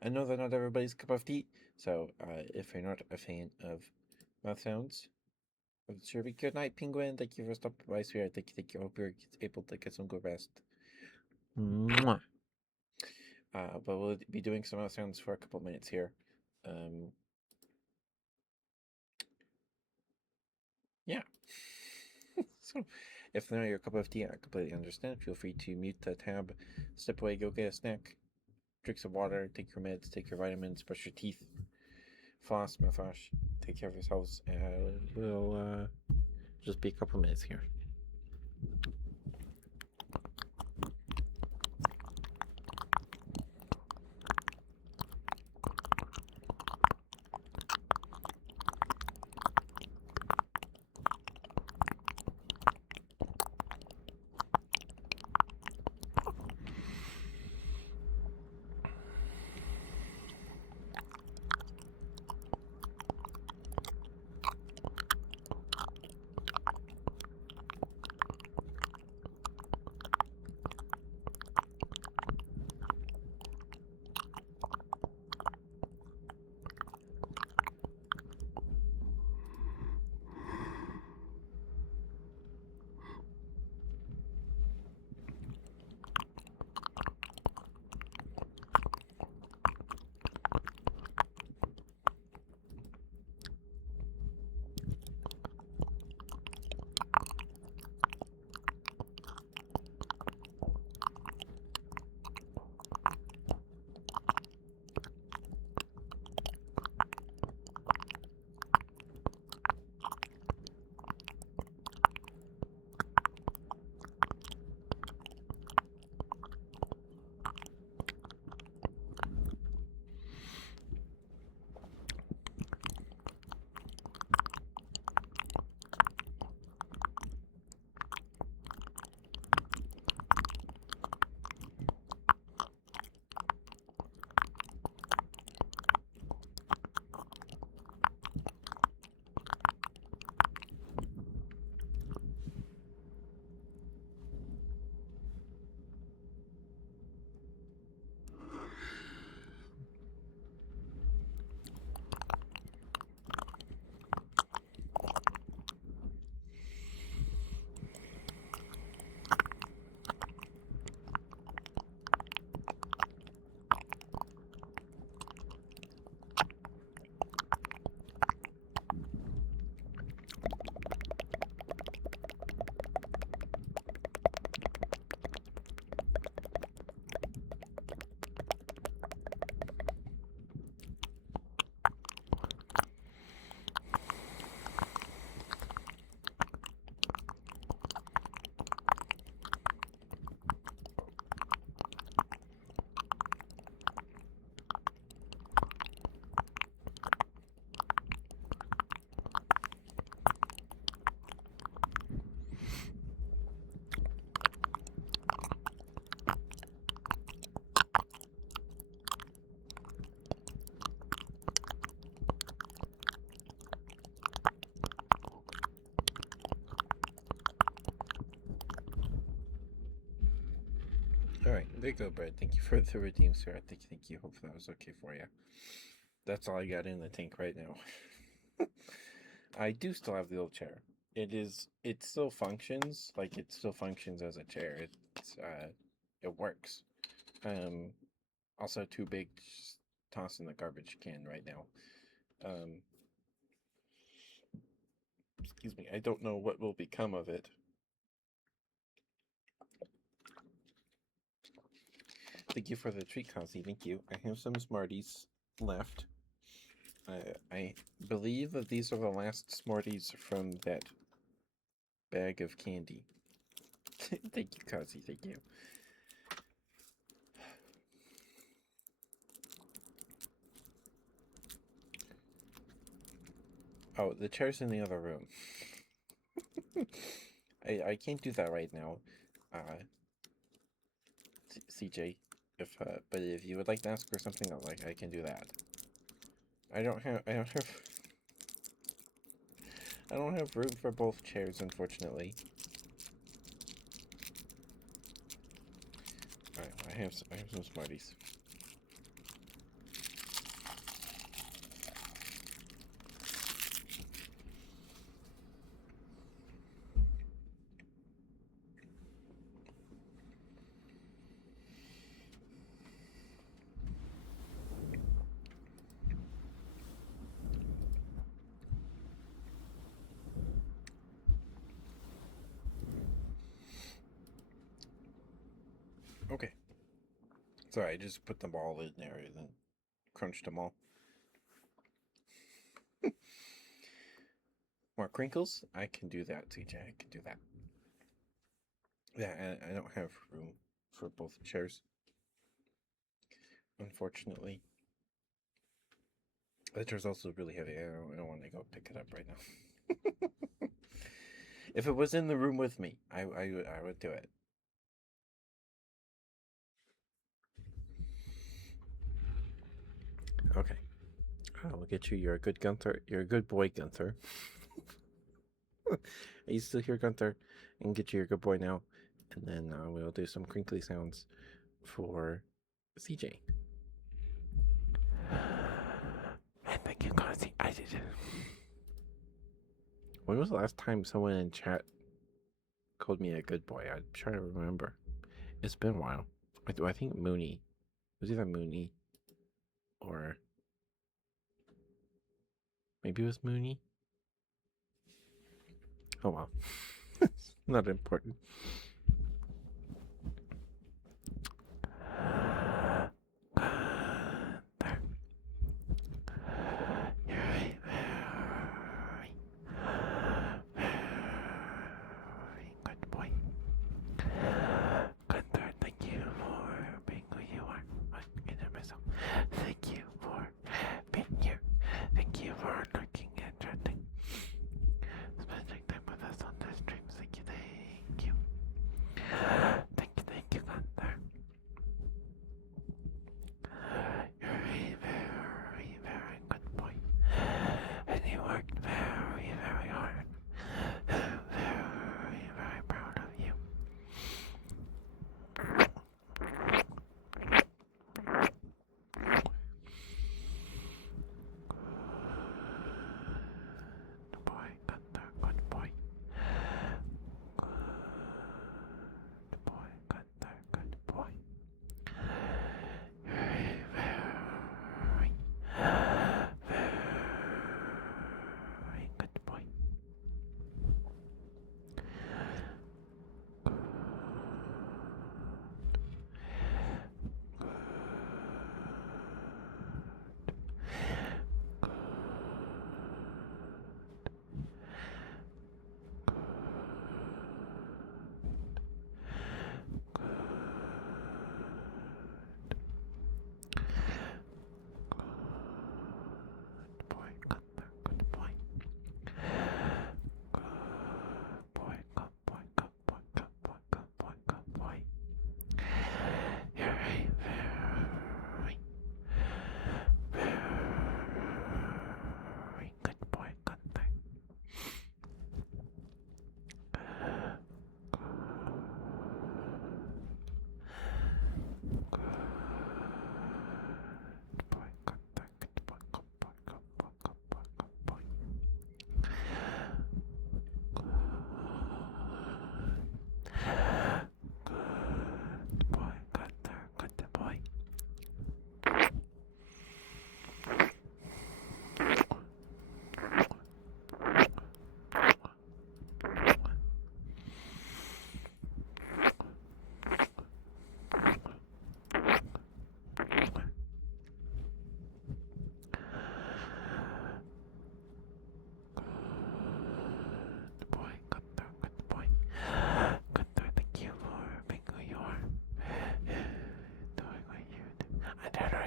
I know they're not everybody's cup of tea. So if you're not a fan of mouth sounds, it sure be good night, Penguin. Thank you for stopping by, sweetheart. Thank you. Thank you. I hope you're able to get some good rest. Mwah. But we'll be doing some mouth sounds for a couple minutes here. Yeah. So, if they're not your cup of tea, I completely understand. Feel free to mute the tab, step away, go get a snack, drink some water, take your meds, take your vitamins, brush your teeth, floss, mouthwash, take care of yourselves, and we'll just be a couple minutes here. All right, there you go, Brad. Thank you for the redeem, sir. Thank you. Hopefully that was okay for you. That's all I got in the tank right now. I do still have the old chair. It still functions, like it still functions as a chair. It works. Um, Also too big to just toss in the garbage can right now. Excuse me. I don't know what will become of it. Thank you for the treat, Concy. Thank you. I have some Smarties left. I believe that these are the last Smarties from that bag of candy. Thank you, Concy. Thank you. Oh, the chair's in the other room. I can't do that right now. CJ, but if you would like to ask for something, I can do that. I don't have room for both chairs, unfortunately. Alright, I have some Smarties. Okay. Sorry, I just put them all in there and then crunched them all. More crinkles? I can do that, TJ. I can do that. Yeah, I don't have room for both chairs, unfortunately. The chair's also really heavy. I don't want to go pick it up right now. If it was in the room with me, I would do it. Okay. I'll get you. You're a good Gunther. You're a good boy, Gunther. Are you still here, Gunther? And get you your good boy now. And then we'll do some crinkly sounds for CJ. And thank you, Concy. I did it. When was the last time someone in chat called me a good boy? I'm trying to remember. It's been a while. I think Mooney. It was either Mooney or maybe it was Mooney. Oh well. Not important. Good boy. Gunther, thank you for being who you are. Myself. Thank you for being here. Thank you for lurking and chatting. Spending time with us on the streams. Thank you.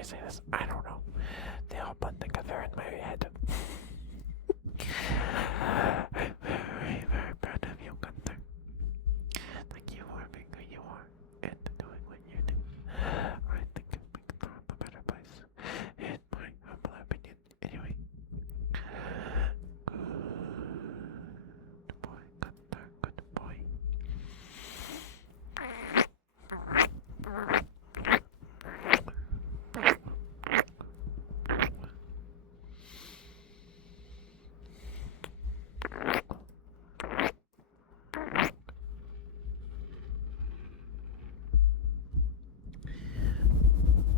I say this? I don't know. They all blend together in my head. I'm very, very proud of you, Gunther. Thank you for being who you are and doing what you do. I think it makes the world a better place, in my humble opinion. Anyway, good boy, Gunther, good boy.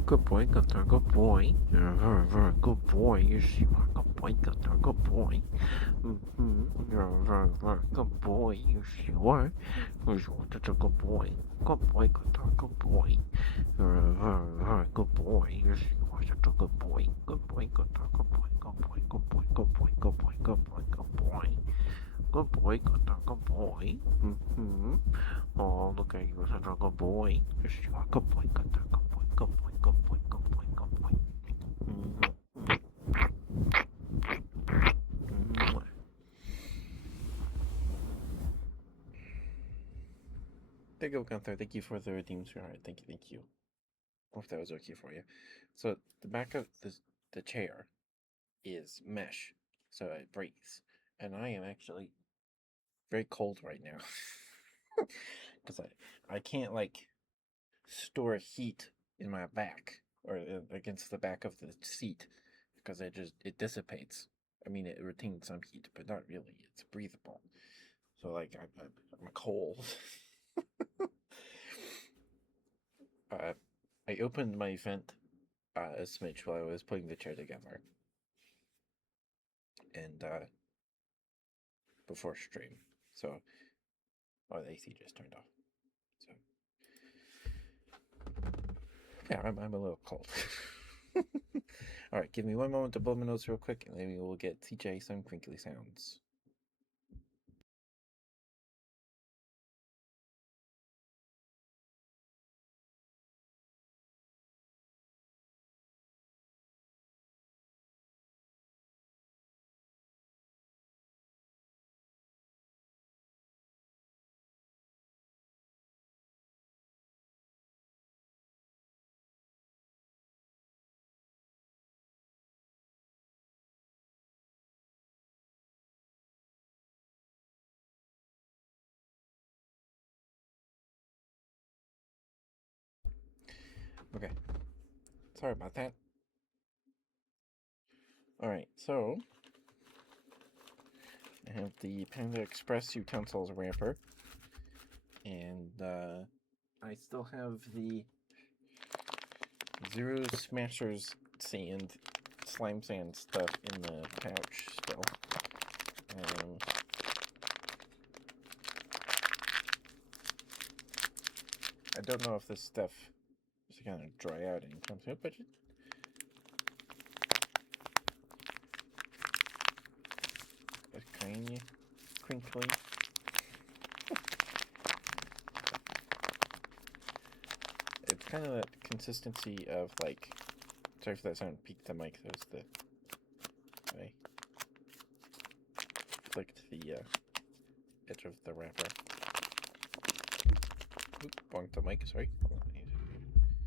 Good boy, Gunther, good boy. You're a very, very good boy. Yes, you are. Good boy, Gunther, good boy. You're a very, very good boy. Yes, you are. Yes, you are such a good boy. Good boy, Gunther, good boy. You're a very, very good boy. Yes, you are such a good boy. Good boy, Gunther, good boy, good boy, good boy, good boy, good boy, good boy, good boy. Good boy, Gunther, good boy. Oh, look at you, such a good boy. Yes, you are. Good boy, Gunther, good boy, good boy, good boy, good boy, good boy. There you go, Gunther. Thank you for the redeemed sweetheart. Thank you, thank you. Hope that was okay for you. So the back of the chair is mesh, so it breathes. And I am actually very cold right now. Because I can't like store heat in my back or against the back of the seat because it dissipates. I mean, it retains some heat, but not really. It's breathable. So like I'm cold. I opened my vent a smidge while I was putting the chair together, and before stream. So, the AC just turned off. So, yeah, I'm a little cold. All right, give me one moment to blow my nose real quick, and then we will get TJ some crinkly sounds. Okay, sorry about that. All right, so I have the Panda Express utensils wrapper, and I still have the Zero Smashers slime sand stuff in the pouch still. I don't know if this stuff is going to dry out anytime soon, but it's kind of crinkly. It's kind of that consistency of like. Sorry for that sound. Peaked the mic. That was I flicked the edge of the wrapper. Oop, bonked the mic. Sorry. Hold on.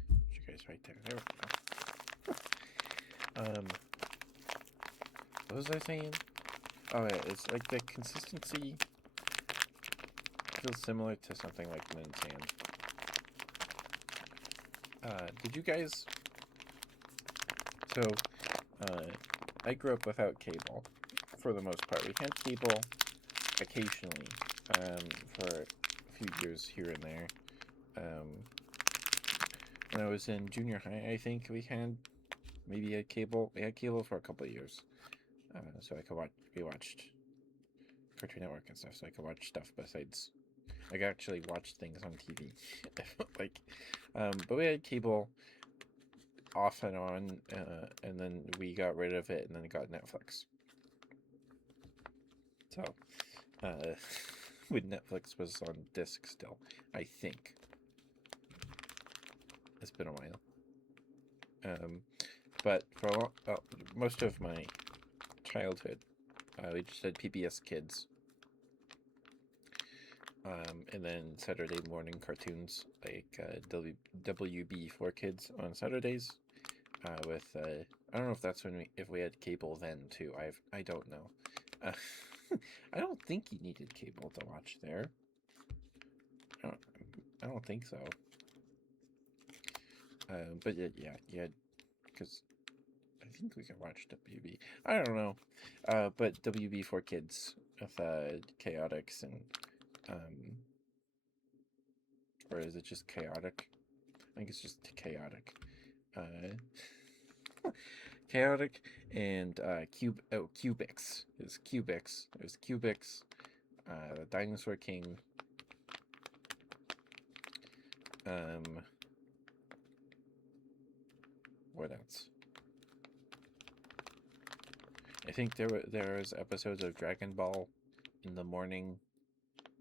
Put you guys right there. There we go. What was I saying? Oh, yeah, it's like the consistency feels similar to something like Moon Sand. Did you guys? So, I grew up without cable, for the most part. We had cable occasionally, for a few years here and there. When I was in junior high, I think we had cable. We had cable for a couple of years, so I could watch. We watched Cartoon Network and stuff, so I could watch stuff besides. I could actually watch things on TV, like. But we had cable off and on, and then we got rid of it, and then got Netflix. So, when Netflix was on disc still, I think. It's been a while. But for most of my childhood, we just had PBS Kids. And then Saturday morning cartoons like WB for Kids on Saturdays. With I don't know if that's if we had cable then too. I don't know. I don't think you needed cable to watch there. I don't think so. But yeah, because I think we can watch WB. I don't know. But WB for Kids with Chaotix and or is it just Chaotic? I think it's just Chaotic. Chaotic and Cubix. There's Cubix. There's Cubix. The Dinosaur King. What else? I think there was episodes of Dragon Ball in the morning.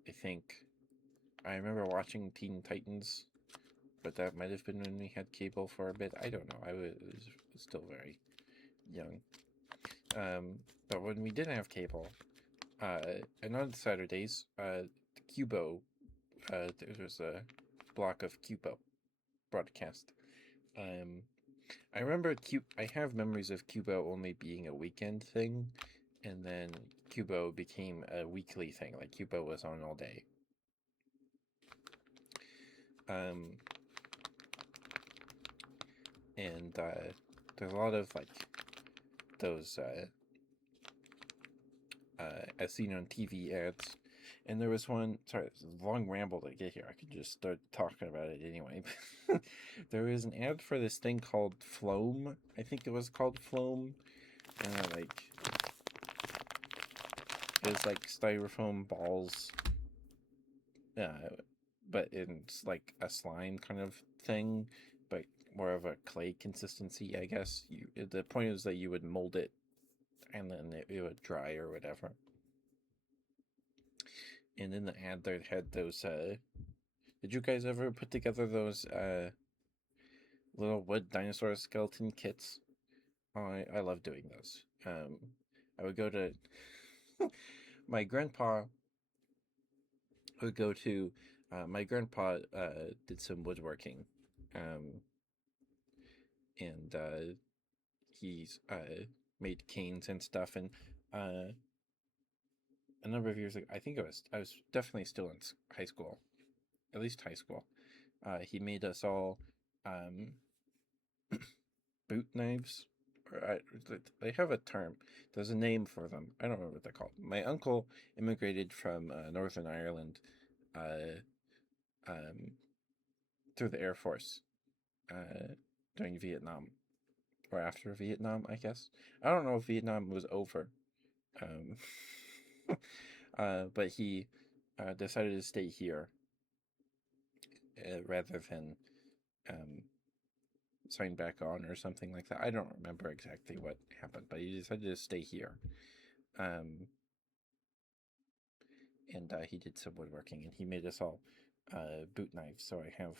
I think I remember watching Teen Titans, but that might have been when we had cable for a bit. I don't know. I was still very young. But when we didn't have cable, and on Saturdays, Cubo, there was a block of Cubo broadcast. I remember I have memories of Cubo only being a weekend thing, and then Cubo became a weekly thing. Like Cubo was on all day. And there's a lot of like those as seen on TV ads. And there was one, sorry, it's a long ramble to get here. I could just start talking about it anyway. There was an ad for this thing called Floam. I think it was called Floam. Like, it was like styrofoam balls, but it's like a slime kind of thing, but more of a clay consistency, I guess. The point is that you would mold it and then it would dry or whatever. And in the ad, they had those. Did you guys ever put together those little wood dinosaur skeleton kits? Oh, I love doing those. I would go to my grandpa. Would go to my grandpa did some woodworking, and he's made canes and stuff. And a number of years ago, I was definitely still in high school, at least high school. He made us all boot knives. They have a term. There's a name for them. I don't remember what they're called. My uncle immigrated from Northern Ireland through the Air Force during Vietnam. Or after Vietnam, I guess. I don't know if Vietnam was over. But he decided to stay here rather than sign back on or something like that. I don't remember exactly what happened, but he decided to stay here. And he did some woodworking, and he made us all boot knives. So I have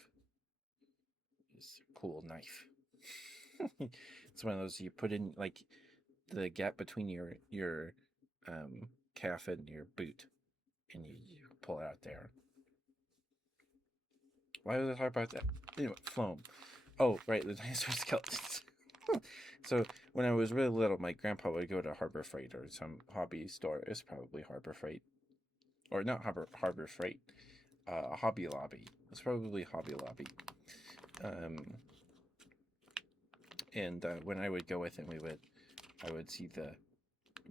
this cool knife. It's one of those you put in like the gap between your calf and your boot, and you pull it out there. Why was I talking about that? Anyway, Floam. Oh, right, the dinosaur skeletons. So when I was really little, my grandpa would go to Harbor Freight or some hobby store. It's probably Harbor Freight, or not Harbor Freight. Hobby Lobby. It's probably Hobby Lobby. And when I would go with him, I would see the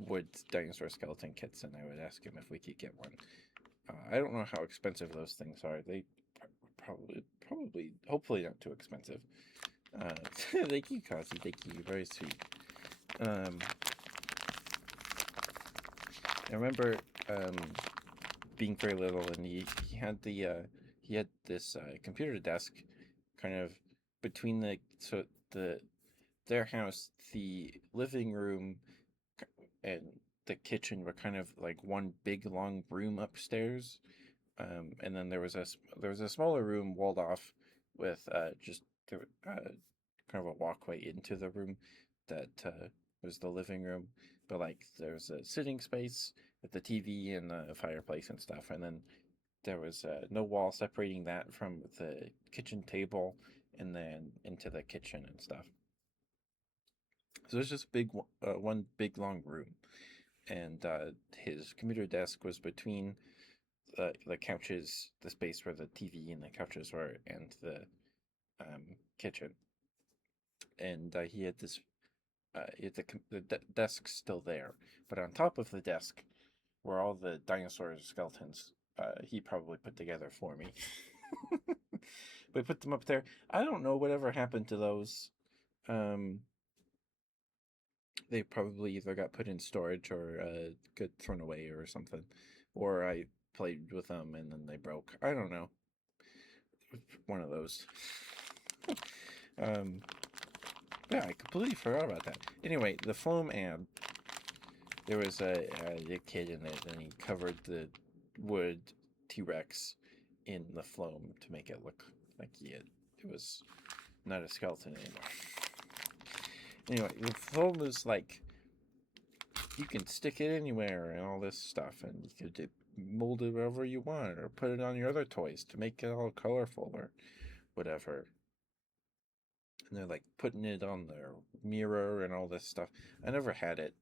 wood dinosaur skeleton kits, and I would ask him if we could get one. I don't know how expensive those things are. They probably, hopefully not too expensive. Thank you, Kazi. Thank you. Very sweet. I remember being very little, and he had this computer desk, kind of between their house, the living room, and the kitchen were kind of like one big long room upstairs. And then there was a smaller room walled off with just kind kind of a walkway into the room that was the living room, but like there's a sitting space with the TV and the fireplace and stuff, and then there was no wall separating that from the kitchen table and then into the kitchen and stuff. So it's just one big long room, and his computer desk was between the couches, the space where the TV and the couches were, and the kitchen. And he had this, desk still there, but on top of the desk were all the dinosaur skeletons he probably put together for me. But he put them up there. I don't know whatever happened to those. They probably either got put in storage or got thrown away or something, or I played with them and then they broke. I don't know. One of those. Yeah, I completely forgot about that. Anyway, the foam ad. There was a kid in it, and he covered the wood T-Rex in the foam to make it look like it was not a skeleton anymore. Anyway, the foam is like, you can stick it anywhere and all this stuff, and you could mold it wherever you want, or put it on your other toys to make it all colorful or whatever. And they're like putting it on their mirror and all this stuff. I never had it.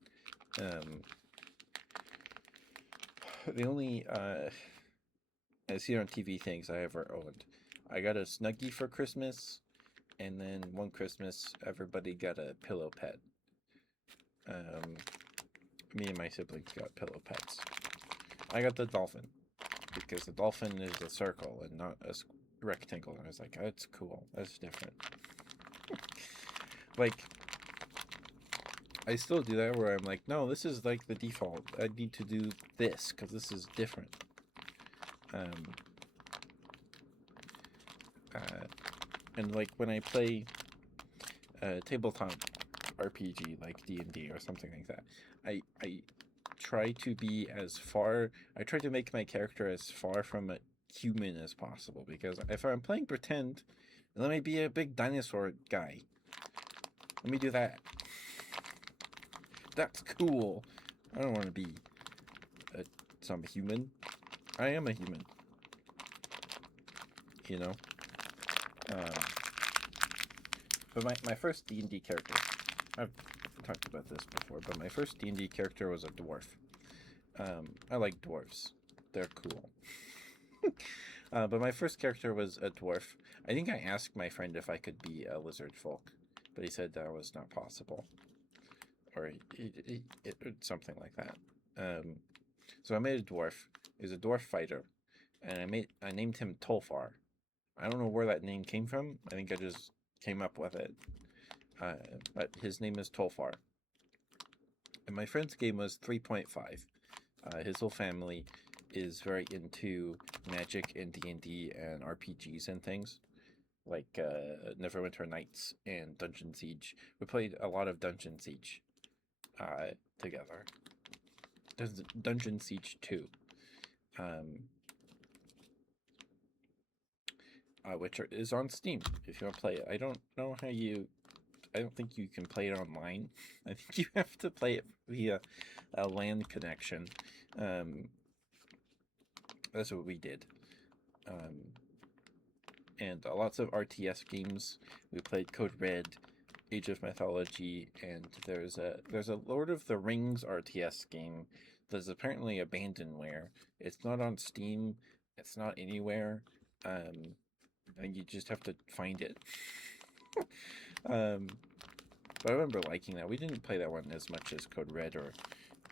The only I see it on TV things I ever owned. I got a Snuggie for Christmas, and then one Christmas everybody got a pillow pet. Me and my siblings got pillow pets. I got the dolphin because the dolphin is a circle and not a rectangle, and I was like, that's cool. That's different. Like, I still do that where I'm like, no, this is like the default. I need to do this because this is different. And like when I play tabletop RPG like D&D or something like that, I try to be as far. I try to make my character as far from a human as possible, because if I'm playing pretend, let me be a big dinosaur guy. Let me do that. That's cool. I don't want to be some human. I am a human. You know? But my first D&D character, I've talked about this before, but my first D&D character was a dwarf. I like dwarves. They're cool. But my first character was a dwarf. I think I asked my friend if I could be a lizard folk, but he said that was not possible. Or something like that. So I made a dwarf. He's a dwarf fighter, and I named him Tolfar. I don't know where that name came from. I think I just came up with it. But his name is Tolfar. And my friend's game was 3.5. His whole family is very into Magic and D&D and RPGs and things, like Neverwinter Nights and Dungeon Siege. We played a lot of Dungeon Siege together. Dungeon Siege 2, which is on Steam if you want to play it. I don't know how I don't think you can play it online. I think you have to play it via a LAN connection. That's what we did. And lots of RTS games. We played Code Red, Age of Mythology, and there's a Lord of the Rings RTS game that's apparently abandonware. It's not on Steam. It's not anywhere. And you just have to find it. But I remember liking that. We didn't play that one as much as Code Red or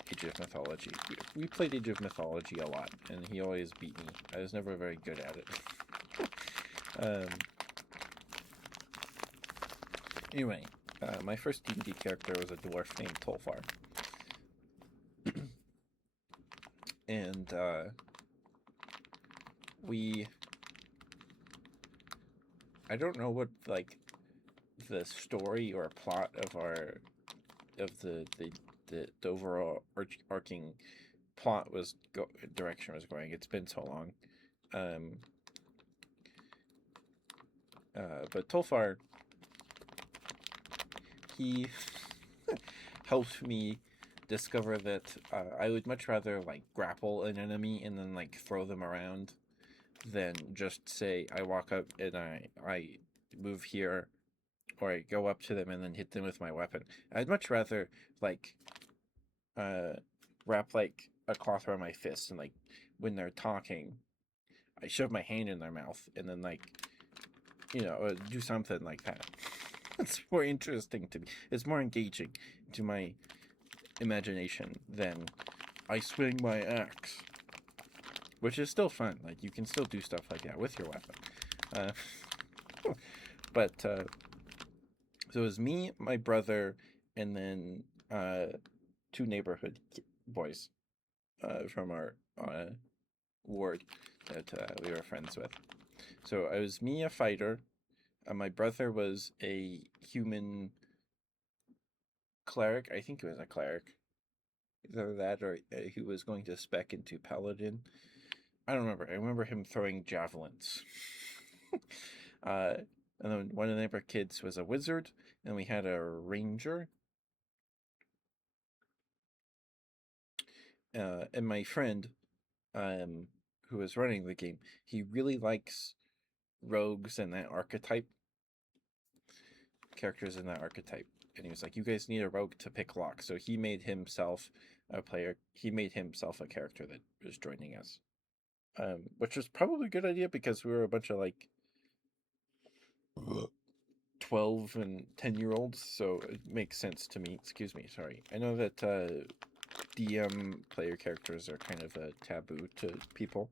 Age of Mythology. We played Age of Mythology a lot, and he always beat me. I was never very good at it. Anyway, my first D&D character was a dwarf named Tolfar. And I don't know what like the story or plot of the overall arcing plot direction was going. It's been so long. But Tolfar he helped me discover that I would much rather like grapple an enemy and then like throw them around than just say I walk up and I move here, or I go up to them and then hit them with my weapon. I'd much rather like uh wrap like a cloth around my fist and like when they're talking, I shove my hand in their mouth and then like do something like that. It's more interesting to me. It's more engaging to my imagination than I swing my axe, which is still fun. Like you can still do stuff like that with your weapon. But so it was me, my brother, and then two neighborhood boys from our ward that we were friends with. So I was me, a fighter. My brother was a human cleric. I think he was a cleric. Either that or he was going to spec into paladin. I don't remember. I remember him throwing javelins. uh, and then one of the neighbor kids was a wizard, and we had a ranger. And my friend, who was running the game, he really likes rogues and that archetype, characters in that archetype. And he was like, "You guys need a rogue to pick lock." So he made himself a player. He made himself a character that was joining us, which was probably a good idea because we were a bunch of like 12 and 10-year-olds, so it makes sense to me. Excuse me, sorry. I know that DM player characters are kind of a taboo to people,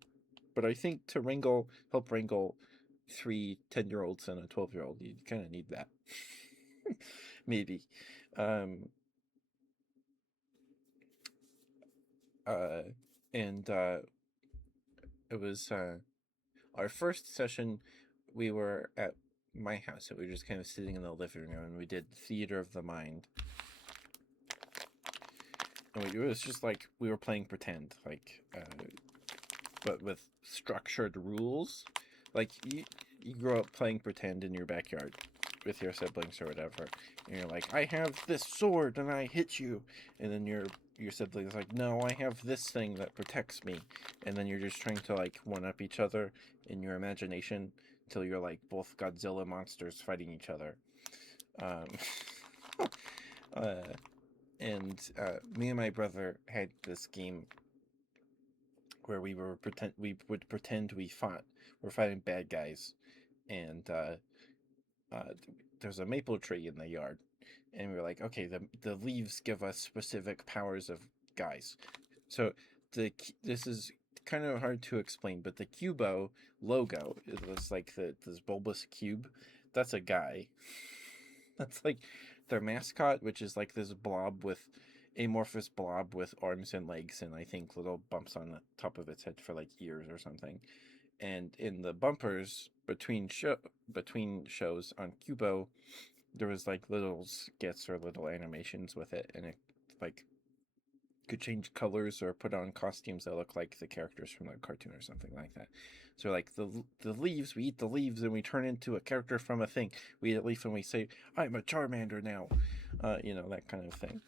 but I think to help wrangle 3 10-year-olds and a 12-year-old, you kind of need that. Maybe. Um, uh, and it was our first session. We were at my house, so we were just kind of sitting in the living room, and we did Theater of the Mind. And it was just like we were playing pretend, like, but with structured rules. Like you grow up playing pretend in your backyard with your siblings or whatever, and you're like, I have this sword and I hit you, and then your siblings like, no, I have this thing that protects me, and then you're just trying to like one up each other in your imagination until you're like both Godzilla monsters fighting each other. uh, and me and my brother had this game where we would pretend we're fighting bad guys, and there's a maple tree in the yard, and we were like, okay, the leaves give us specific powers of guys. So this is kind of hard to explain, but the Cubo logo is like this bulbous cube. That's a guy. That's like their mascot, which is like this amorphous blob with arms and legs, and I think little bumps on the top of its head for like ears or something. And in the bumpers between shows on Cubo, there was like little skits or little animations with it, and it like could change colors or put on costumes that look like the characters from the cartoon or something like that. So like the leaves, we eat the leaves and we turn into a character from a thing. We eat a leaf and we say, "I'm a Charmander now," that kind of thing.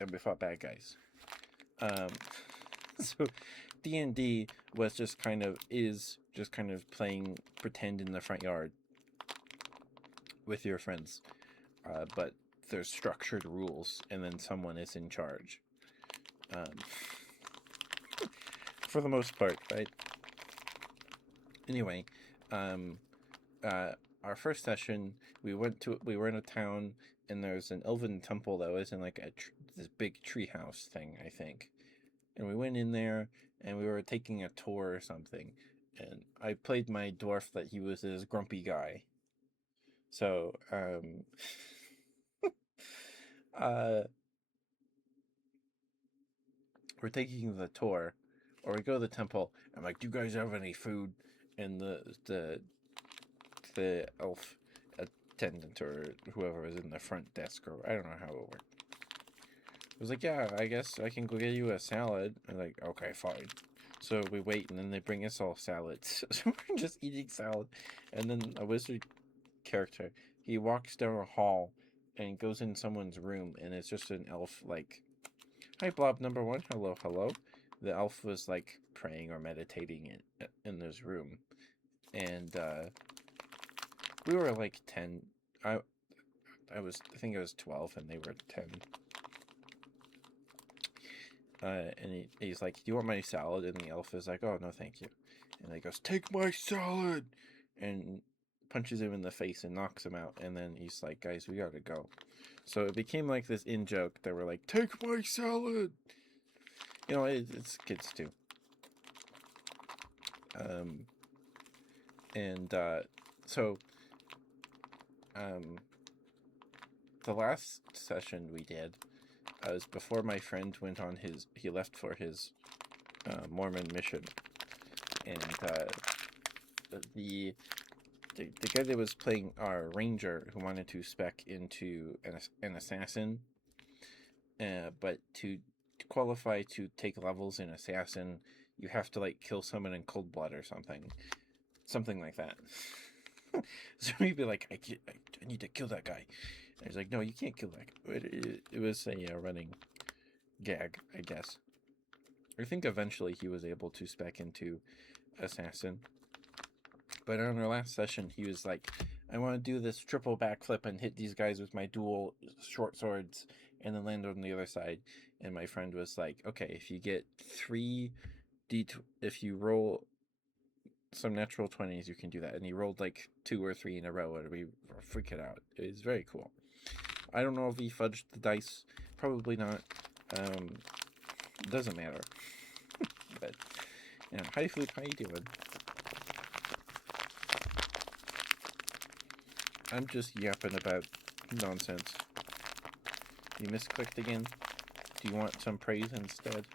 And we fought bad guys. So D&D was just kind of playing pretend in the front yard with your friends, but there's structured rules, and then someone is in charge. For the most part, right? Anyway, our first session, we were in a town, and there's an elven temple that was in like this big treehouse thing, I think. And we went in there, and we were taking a tour or something. And I played my dwarf that he was this grumpy guy. So, we're taking the tour, or we go to the temple. I'm like, "Do you guys have any food?" And the elf attendant or whoever was in the front desk, or I don't know how it worked, was like, "Yeah, I guess I can go get you a salad." I'm like, "Okay, fine." So we wait, and then they bring us all salads. So we're just eating salad, and then a wizard character, he walks down a hall, and goes in someone's room, and it's just an elf like, "Hi, Blob number one. Hello, hello." The elf was like praying or meditating in this room, and we were like 10. I think I was 12, and they were 10. And he's like, "Do you want my salad?" And the elf is like, "Oh, no, thank you." And he goes, "Take my salad!" And punches him in the face and knocks him out. And then he's like, "Guys, we gotta go." So it became like this in joke that we're like, "Take my salad!" You know, it's kids too. And so the last session we did was before my friend went on he left for his Mormon mission, and the guy that was playing our ranger who wanted to spec into an assassin, but to qualify to take levels in assassin, you have to like kill someone in cold blood or something like that. So he'd be like, I need to kill that guy. And he's like, "No, you can't kill that guy." It was a running gag, I guess. I think eventually he was able to spec into assassin. But on our last session, he was like, "I want to do this triple backflip and hit these guys with my dual short swords and then land on the other side." And my friend was like, "Okay, if you get if you roll some natural 20s, you can do that." And he rolled like 2 or 3 in a row, and we were freaking out. It was very cool. I don't know if he fudged the dice. Probably not. Doesn't matter. But, yeah. Hi, Fluke. How you doing? I'm just yapping about nonsense. You misclicked again? Do you want some praise instead?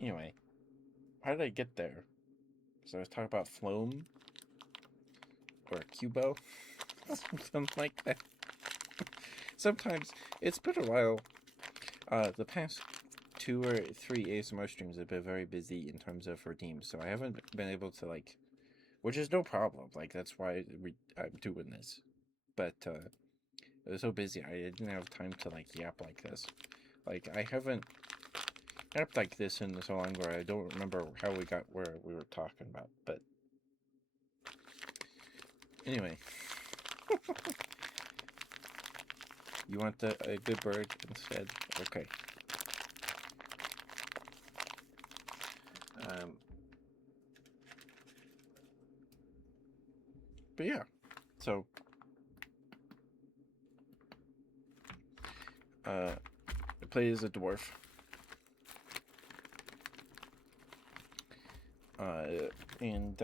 Anyway, how did I get there? So I was talking about Floam or Cubo, something like that. Sometimes it's been a while. The past 2 or 3 ASMR streams have been very busy in terms of redeems, so I haven't been able to like, which is no problem. Like that's why I'm doing this. But I was so busy I didn't have time to like yap like this. Like I haven't yapped like this in so long where I don't remember how we got where we were talking about. But anyway, you want a good bird instead? Okay. But yeah, so I play as a dwarf. And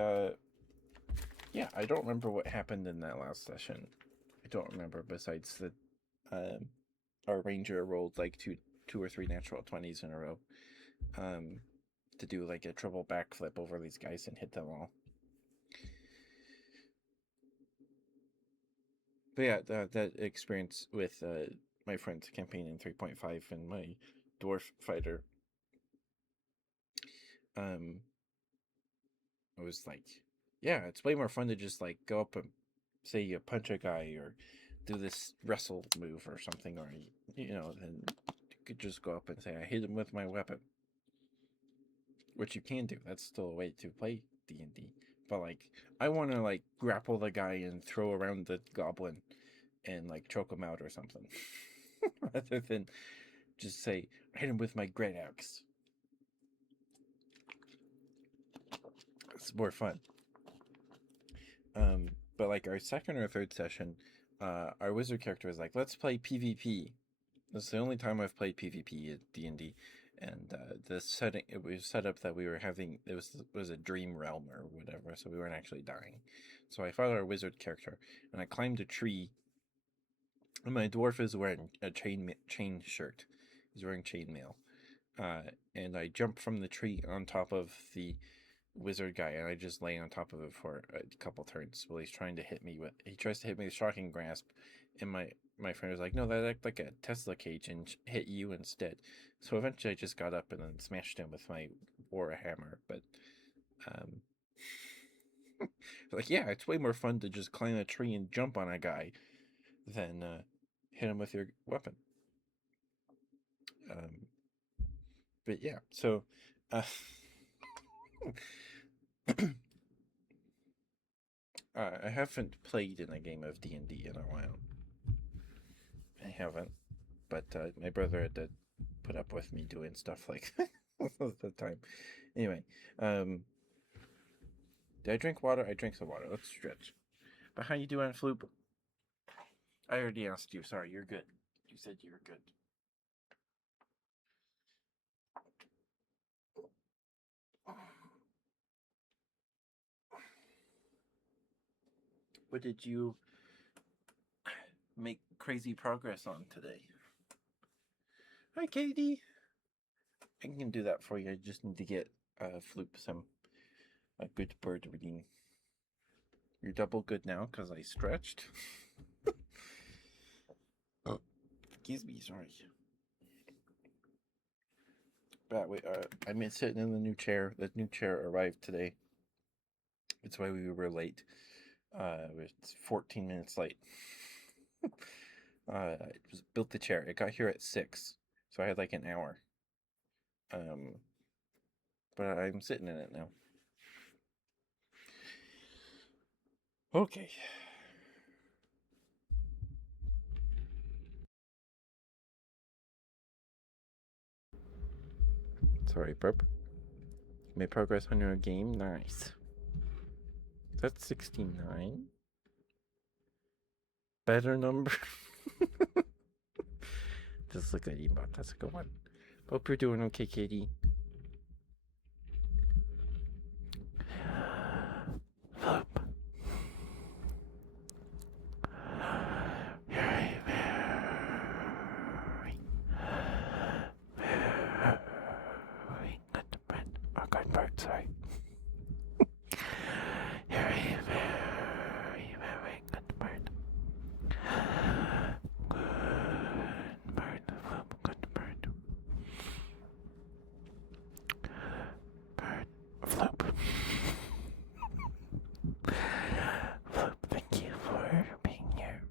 yeah, I don't remember what happened in that last session. I don't remember besides that our ranger rolled like two or three natural 20s in a row to do like a triple backflip over these guys and hit them all. But yeah, that experience with my friend's campaign in 3.5 and my dwarf fighter, it was like, yeah, it's way more fun to just like go up and say you punch a guy or do this wrestle move or something, or then you could just go up and say I hit him with my weapon, which you can do. That's still a way to play D&D. But like, I want to like grapple the guy and throw around the goblin and like choke him out or something, rather than just say I hit him with my great axe. It's more fun. But like our second or third session, our wizard character was like, "Let's play PvP." This is the only time I've played PvP at D&D, and the setting it was set up that we were having it was a dream realm or whatever, so we weren't actually dying. So I fought our wizard character, and I climbed a tree. And my dwarf is wearing a chain shirt. He's wearing chainmail, and I jumped from the tree on top of the wizard guy, and I just lay on top of it for a couple turns while he's trying to hit me with. He tries to hit me with shocking grasp, and my friend was like, "No, that act like a Tesla cage and hit you instead." So eventually, I just got up and then smashed him with my war hammer. But um, like, yeah, it's way more fun to just climb a tree and jump on a guy than hit him with your weapon. Um, but yeah, so uh, I haven't played in a game of D&D in a while. I haven't, but my brother had to put up with me doing stuff like that most of the time. Anyway, um, did I drink water? I drank some water. Let's stretch. But how you doing, Floop? I already asked you. Sorry, you're good. You said you were good. What did you make crazy progress on today? Hi, Katie. I can do that for you. I just need to get Floop some a good bird reading. You're double good now because I stretched. Oh, excuse me, sorry. But wait, I'm sitting in the new chair. The new chair arrived today. That's why we were late. It's 14 minutes late. It was built the chair. It got here at 6, so I had like an hour. But I'm sitting in it now. Okay. Sorry, burp. Made progress on your game. Nice. That's 69. Better number. Just look at emote. That's a good one. Hope you're doing okay, Katie. Floop. You're a very good friend. Or good bird, sorry. You're a very good bird. Good bird, Floop, good bird. Bird, Floop. Floop, thank you for being here.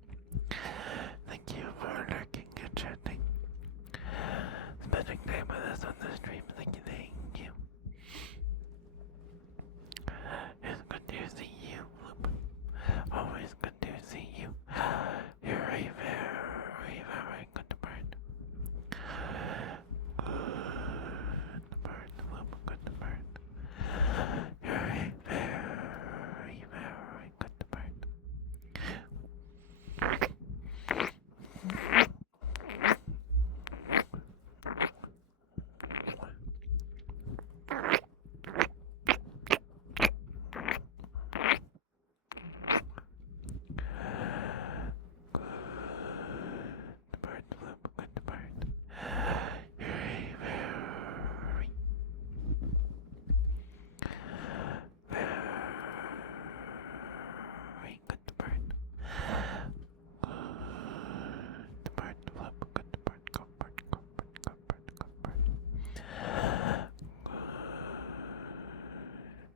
Thank you for lurking and chatting. Spending time with us on the stream. Thank you, thank you. It's good to see you, Floop. Always good to see you. You're a very good bird. Good bird, Floop, good bird. You're a very good bird. Good bird, Floop, good bird. You're a very good bird. Good bird, Floop, good bird, go bird, go bird, go bird, go bird.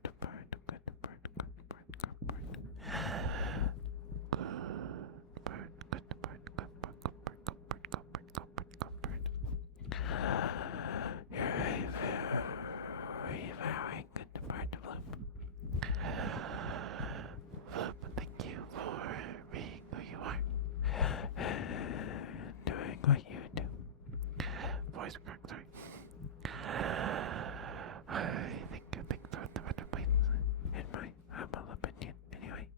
Good bird, good bird, good bird, good bird. Good bird, good bird, good bird, good bird, good bird, good bird, good bird, good bird. You're a very good bird, Floop. Floop, thank you for being who you are and doing what you do. Voice crack, sorry. I think things are the better place in my humble opinion. Anyway,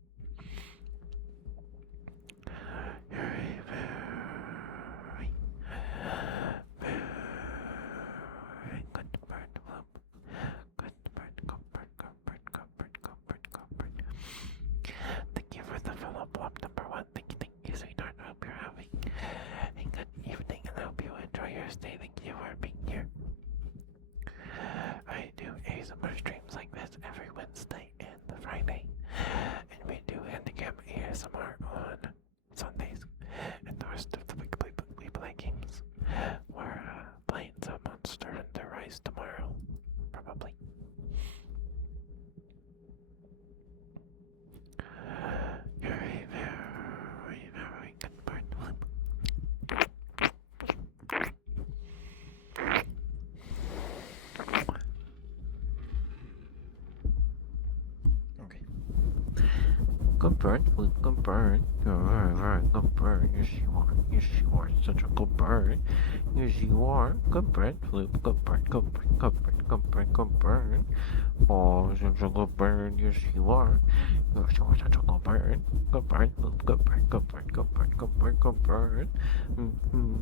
you're a very good bird, Floop. Good bird, go bird, go bird, go bird, go bird, go bird. Thank you for the follow-up number 1. Thank you, sweetheart. I hope you're having a good evening. bird, Flip, good bird. You're a very, very good bird. Yes, you are. Yes, you are such a good bird. Yes, you are. Good bird, Flip, good bird, good bird, good bird, good bird, good bird. Oh, such a good bird. Yes, you are. Yes, you are such a good bird. Good bird, Flip, good bird, good bird, good bird, good bird, good bird. Mm-hmm.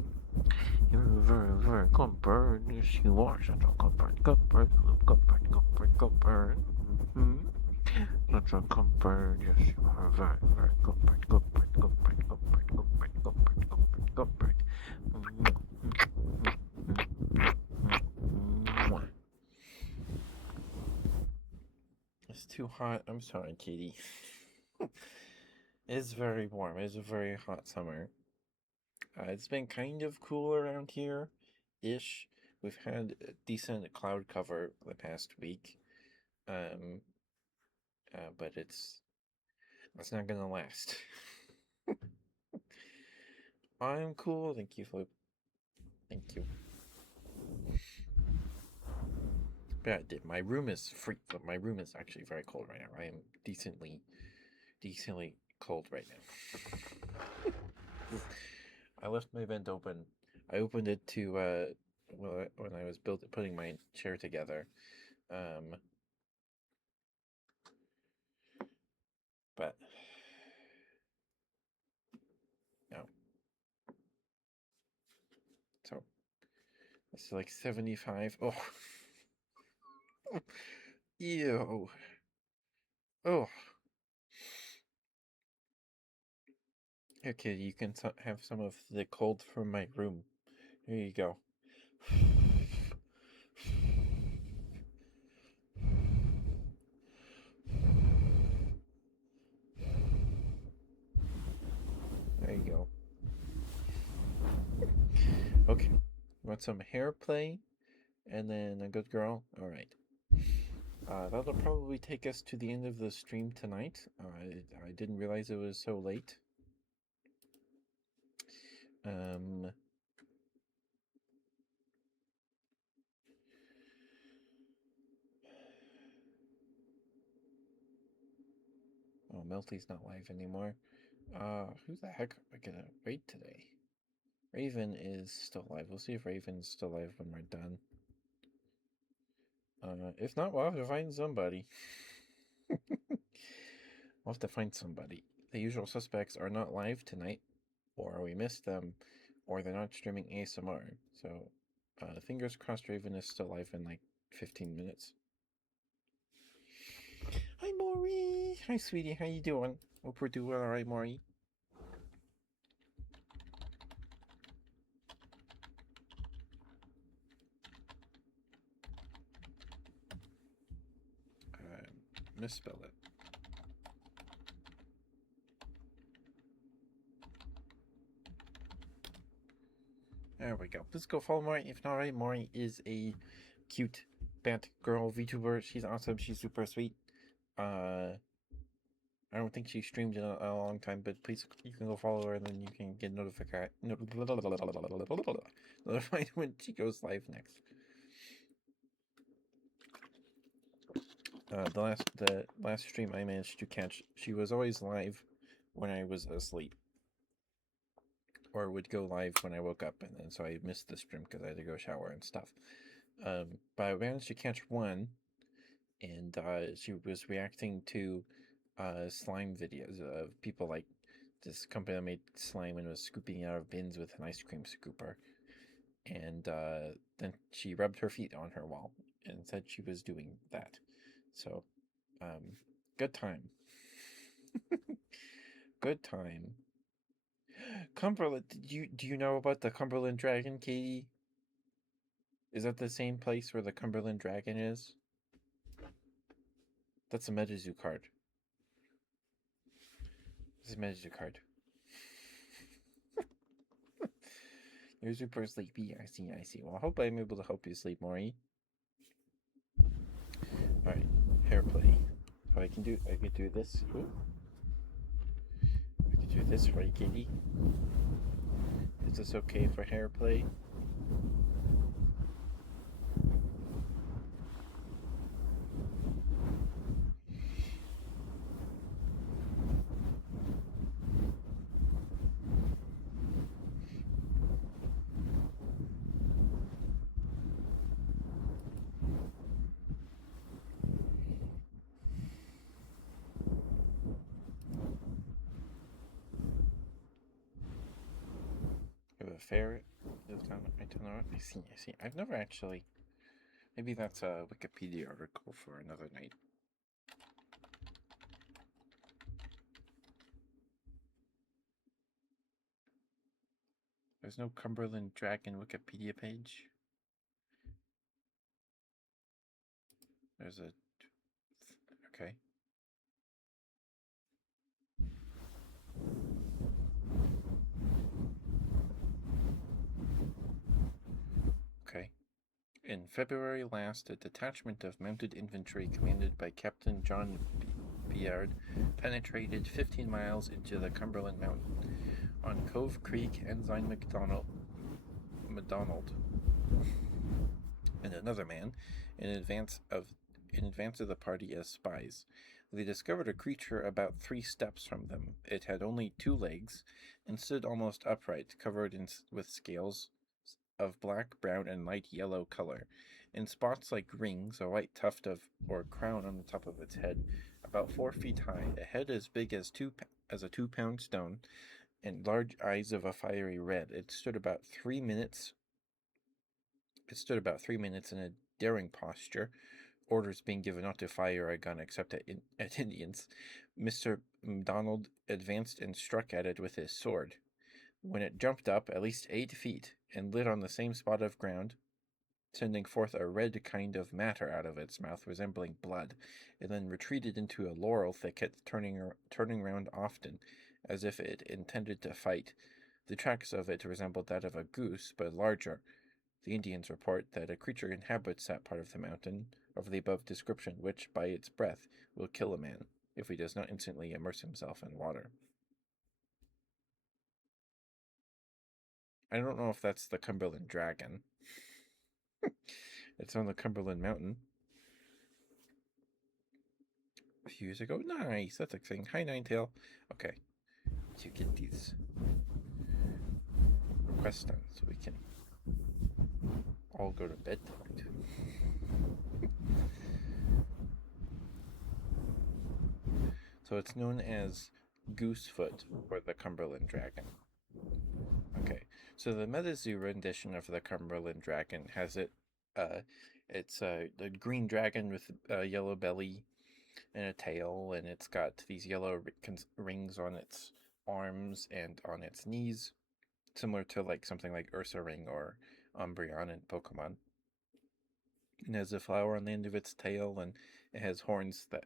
You're a very, very good bird. Yes, you are such a good bird. Good bird, Flip, good bird, good bird, good bird. Mm-hmm. Such a good bird. Yes, you are a very, very good bird. Good bird, good bird, good bird, good bird, good bird, good bird, good bird. It's too hot. I'm sorry, Katie. It's very warm. It's a very hot summer. It's been kind of cool around here, ish. We've had a decent cloud cover the past week, um, but it's not gonna last. I'm cool. Thank you, Flip. Thank you. Yeah, I did. My room is free. But my room is actually very cold right now. I am decently cold right now. I left my vent open. I opened it to when I was putting my chair together. Um, but no. So it's like 75. Oh, ew. Oh, okay. You can have some of the cold from my room. Here you go. There you go. Okay. Want some hair play? And then a good girl? Alright. That'll probably take us to the end of the stream tonight. I didn't realize it was so late. Um, oh, Melty's not live anymore. Who the heck am I gonna raid today? Raven is still live. We'll see if Raven's still live when we're done. If not, we'll have to find somebody. We'll have to find somebody. The usual suspects are not live tonight, or we missed them, or they're not streaming ASMR. So, fingers crossed Raven is still live in like 15 minutes. Hi, Maury. Hi, sweetie. How you doing? Hope we're doing all right, Maury. Misspell it. There we go. Let's go follow Maury. If not, right, Maury is a cute bat girl VTuber. She's awesome. She's super sweet. I don't think she streamed in a long time, but please, you can go follow her, and then you can get notified when she goes live next. The last stream I managed to catch, she was always live when I was asleep, or would go live when I woke up, and then so I missed the stream because I had to go shower and stuff. But I managed to catch one, and she was reacting to slime videos of people like this company that made slime and was scooping it out of bins with an ice cream scooper. And then she rubbed her feet on her wall and said she was doing that. So, good time. Good time. Cumberland, do you know about the Cumberland Dragon, Katie? Is that the same place where the Cumberland Dragon is? That's a MetaZoo card. This is a MetaZoo card. You're super sleepy. I see, I see. Well, I hope I'm able to help you sleep, Maury. Alright, hair play. So I can do this. Ooh. I can do this for you, Katie. Is this okay for hair play? fair is down. I don't know. I see. I see. I've never actually. Maybe that's a Wikipedia article for another night. There's no Cumberland Dragon Wikipedia page. There's a. Okay. Okay. In February last, a detachment of mounted infantry commanded by Captain John Beard penetrated 15 miles into the Cumberland Mountain. On Cove Creek, Ensign MacDonald and another man in advance of the party as spies. They discovered a creature about 3 steps from them. It had only 2 legs and stood almost upright, covered with scales of black, brown, and light yellow color. In spots like rings, a white tuft or crown on the top of its head, about 4 feet high, a head as big as a 2-pound stone, and large eyes of a fiery red. It stood about 3 minutes in a daring posture, orders being given not to fire a gun except at Indians. Mr. MacDonald advanced and struck at it with his sword. When it jumped up at least 8 feet and lit on the same spot of ground, sending forth a red kind of matter out of its mouth resembling blood, it then retreated into a laurel thicket, turning round often, as if it intended to fight. The tracks of it resembled that of a goose, but larger. The Indians report that a creature inhabits that part of the mountain of the above description, which, by its breath, will kill a man if he does not instantly immerse himself in water. I don't know if that's the Cumberland Dragon. It's on the Cumberland Mountain. A few years ago. Nice, that's exciting. Hi, Ninetail. Okay, to get these requests done so we can all go to bed tonight. So it's known as Goosefoot or the Cumberland Dragon. Okay, so the MetaZoo rendition of the Cumberland Dragon has it's the green dragon with a yellow belly and a tail, and it's got these yellow rings on its arms and on its knees, similar to like something like Ursa Ring or Umbreon in Pokemon. It has a flower on the end of its tail, and it has horns that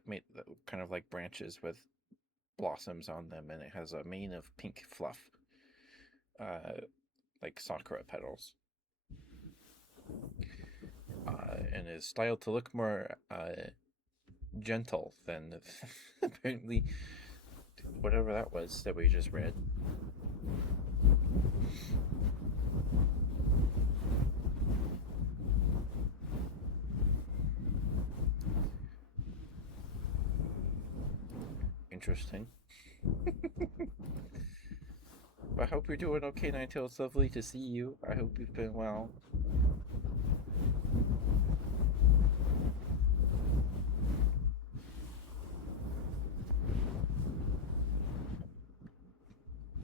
kind of like branches with blossoms on them, and it has a mane of pink fluff, like sakura petals. And is styled to look more gentle than apparently whatever that was that we just read. Interesting. I hope you're doing okay, Ninetail. It's lovely to see you. I hope you've been well.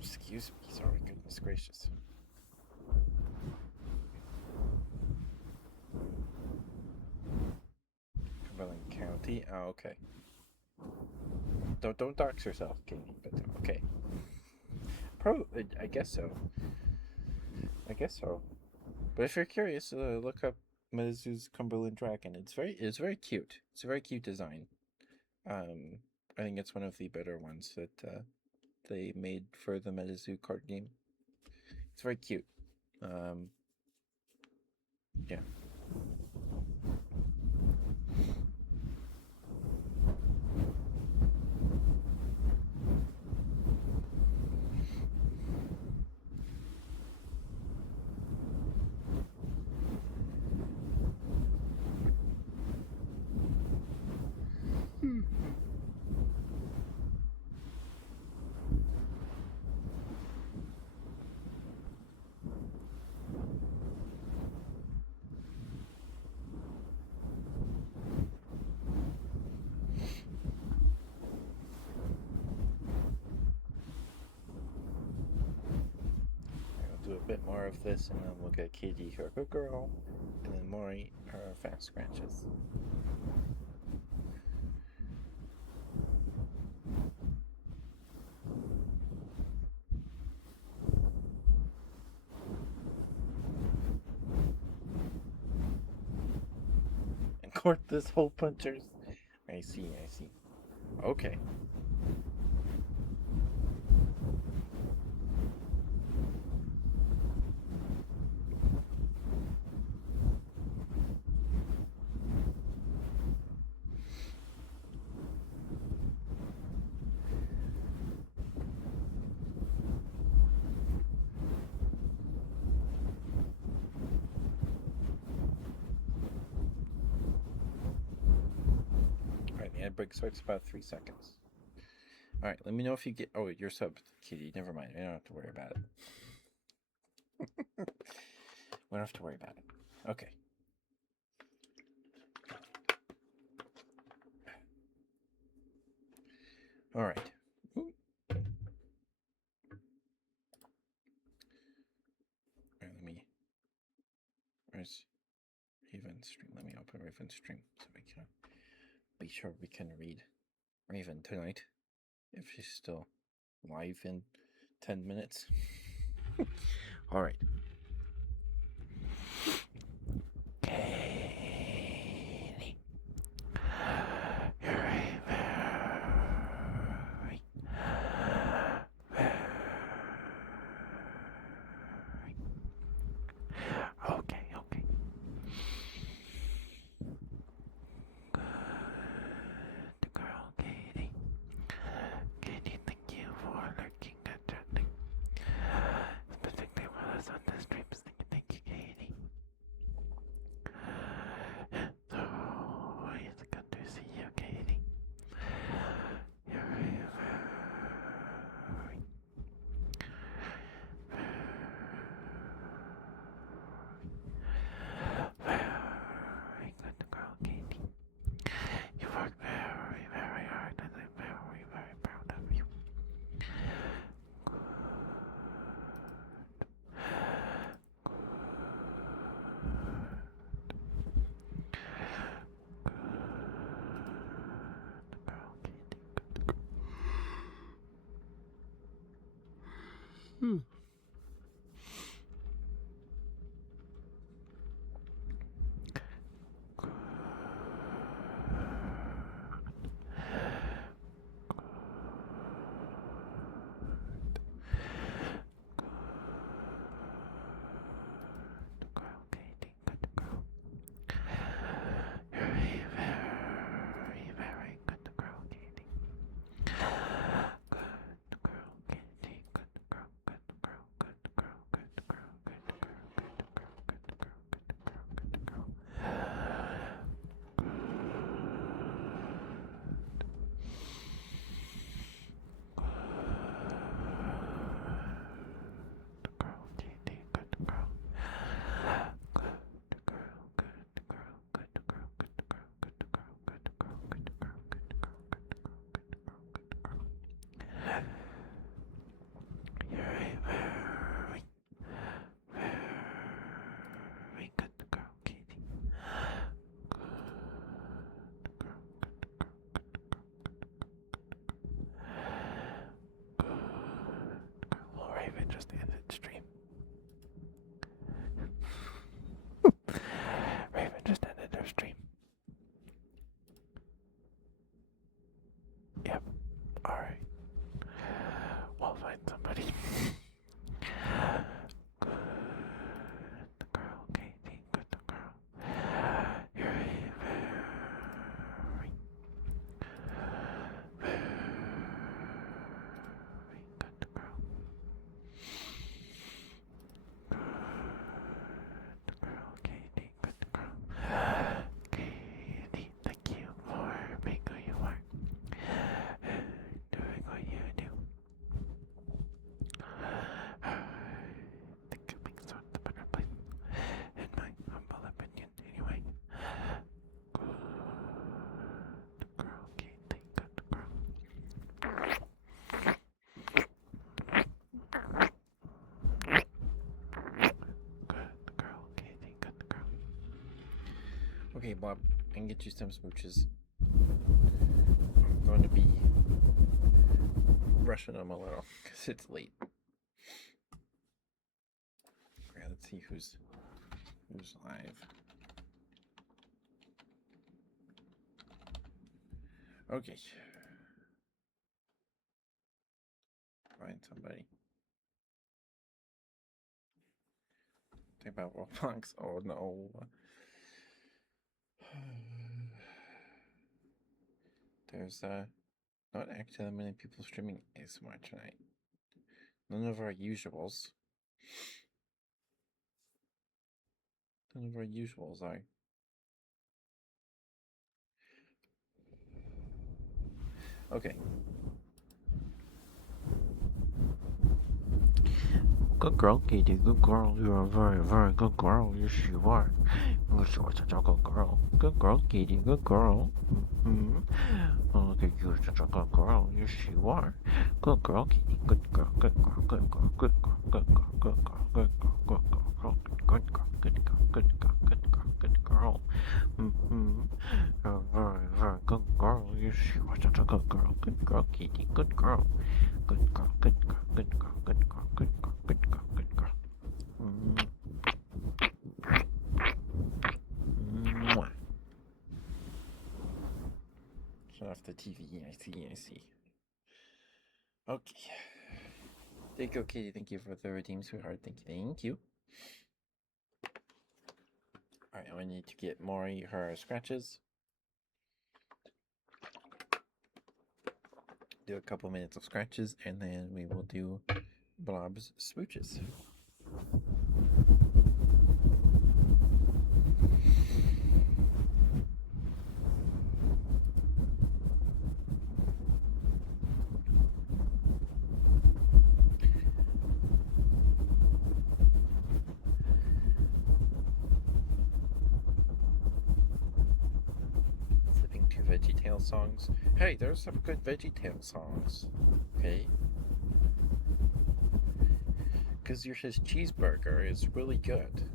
Excuse me. Sorry, goodness gracious. Cumberland County. Oh, okay. Don't dox yourself, Katie. But okay. I guess so. But if you're curious, look up MetaZoo's Cumberland Dragon. It's very cute. It's a very cute design. I think it's one of the better ones that they made for the MetaZoo card game. It's very cute. Yeah. do a bit more of this, and then we'll get Katie her good girl, and then Maury her fast scratches. And court this hole punchers. I see. Okay. Alright, the ad break starts about 3 seconds. Alright, let me know if you get. Oh, you're subbed, Kitty. Never mind. We don't have to worry about it. We don't have to worry about it. Okay. Alright. Alright, where's Raven stream? Let me open Raven stream so we can be sure we can read Raven tonight. If she's still live in 10 minutes. Alright. Katie, you're a very, okay. Good girl, Katie. Katie, thank you for lurking and chatting. Specifically with us on the streams. Thank you, Katie. So, it's good to see you, Katie. You're a very, very good girl, Katie. You worked very, very hard, and I'm very, very proud of you. Good. Girl, Katie. Girl, Katie, good girl. You're a very, very good girl, Katie. Good girl, Katie, good girl, Okay, Blob, I can get you some smooches. I'm going to be rushing them a little because it's late. Okay, let's see who's live. Okay. Find somebody. Think about Roblox. Oh no. There's not actually that many people streaming ASMR tonight. None of our usuals. None of our usuals are. Okay. Good girl, Katie. Good girl. You're a very, very good girl. Yes, you are. Yes, you are such a good girl. Good girl, Katie. Good girl. Mm-hmm. Oh, look at you. You're such a good girl. Yes, you are. Good girl, Katie. Good girl. Good girl. Good girl. Good girl. Good girl. Good girl. Good girl. Good girl. Good girl. Good girl. Good girl. Good girl. Good girl. Mm-hmm. You're a very, very good girl. Yes, you are such a good girl. Good girl, Katie. Good girl. Good girl. Good girl. Good girl. Good girl. Good girl. Good girl. Good girl. Mwah. Shut off the TV. I see. I see. Okay. Thank you, Katie. Thank you for the redeem, sweetheart. Thank you. Thank you. Alright, I need to get Maury her scratches. Do a couple minutes of scratches, and then we will do Blob's smooches. Flipping to VeggieTale songs. Hey, there's some good VeggieTale songs. Okay. Cause You're His Cheeseburger is really good.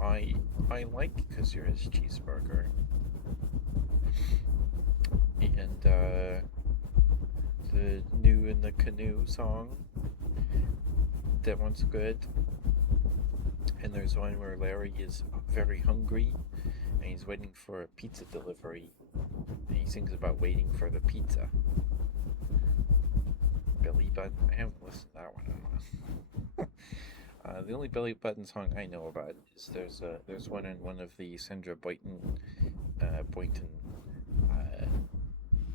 I like Cause You're His Cheeseburger. And the New in the Canoe song. That one's good. And there's one where Larry is very hungry and he's waiting for a pizza delivery. And he sings about waiting for the pizza. Belly Button? I haven't listened to that one in a while. The only Belly Button song I know about is there's one in one of the Sandra Boynton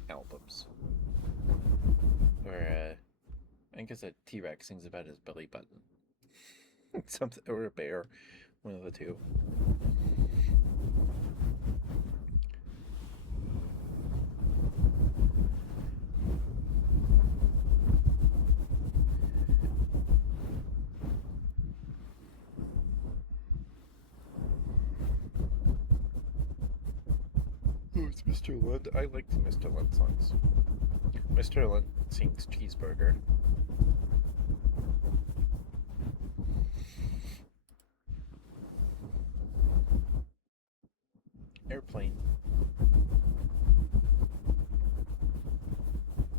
albums where I think it's a T-Rex sings about his belly button. Something, or a bear, one of the two. Oh, it's Mr. Lund. I like the Mr. Lund songs. Mr. Lund sings Cheeseburger. Airplane.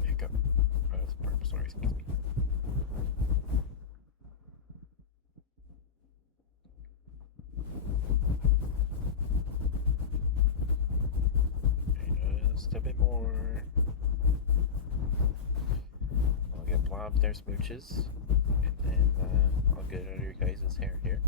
Hiccup. Oh, that's a burp. Sorry, excuse me. Just a bit more. I'll get Blob their smooches, and then I'll get out of your guys' hair here.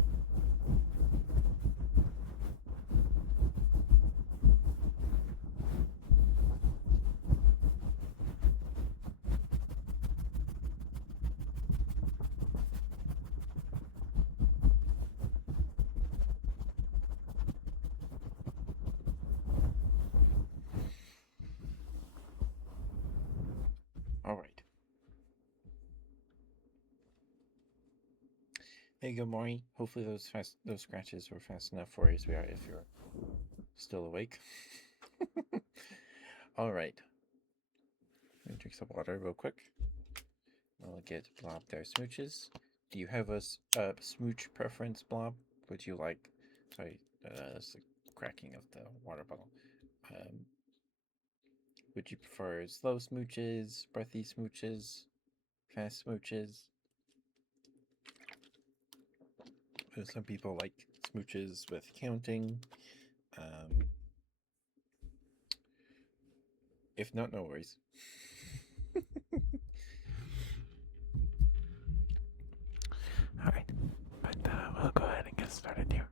All right. Hey, good morning. Hopefully those scratches were fast enough for you, sweetheart, if you're still awake. All right. Let me drink some water real quick. I'll get Blob their smooches. Do you have a smooch preference, Blob? Would you like? Sorry, that's a cracking of the water bottle. Would you prefer slow smooches, breathy smooches, fast smooches? Some people like smooches with counting. If not, no worries. Alright, but we'll go ahead and get started here.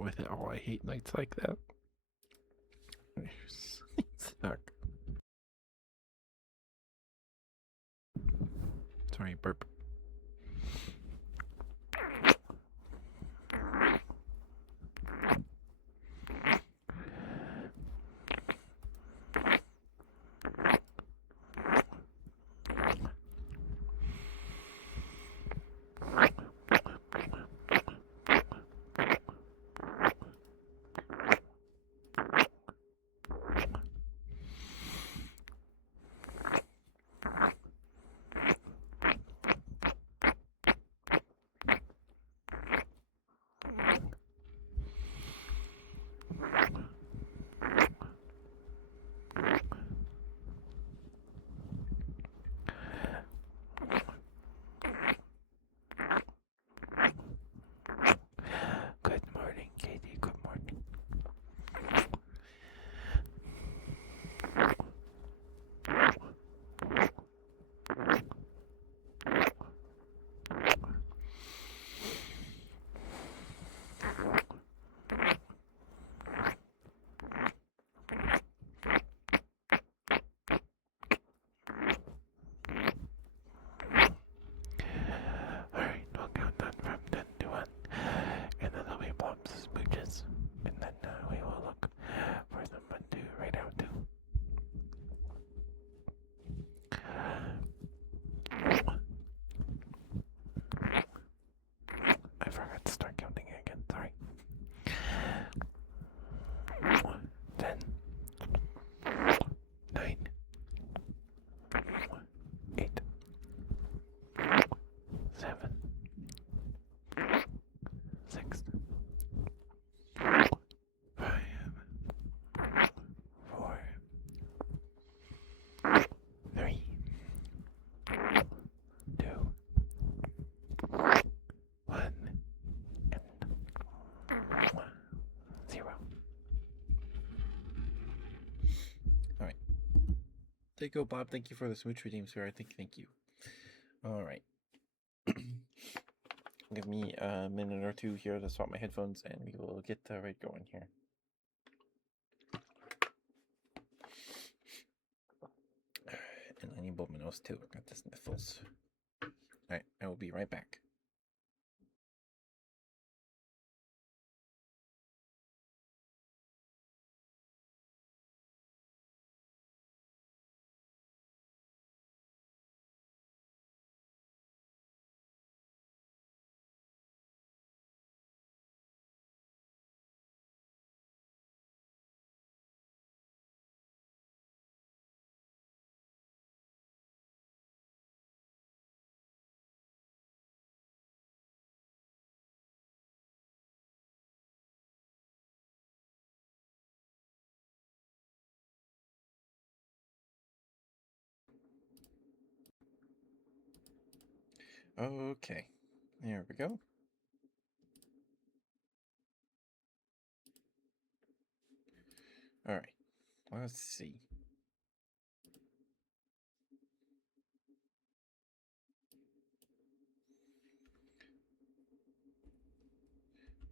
With it all, I hate nights like that. Suck. Sorry, burp. Good morning, Katie. Good morning. Alright, we'll count down from 10 to 1. And then there'll be blobs, smooches. And then we will look for someone to write out to. I forgot to start counting again, sorry. 10, 9, 8, 7, 6, 5, 4, 3, 2, 1, and 0. Alright. There you go, Bob. Thank you for the smooch redeem, sir. Thank you. Alright. Give me a minute or two here to swap my headphones and we will get right going here. And I need both my nose too. I got the sniffles. Alright, I will be right back. Okay, there we go. All right, let's see.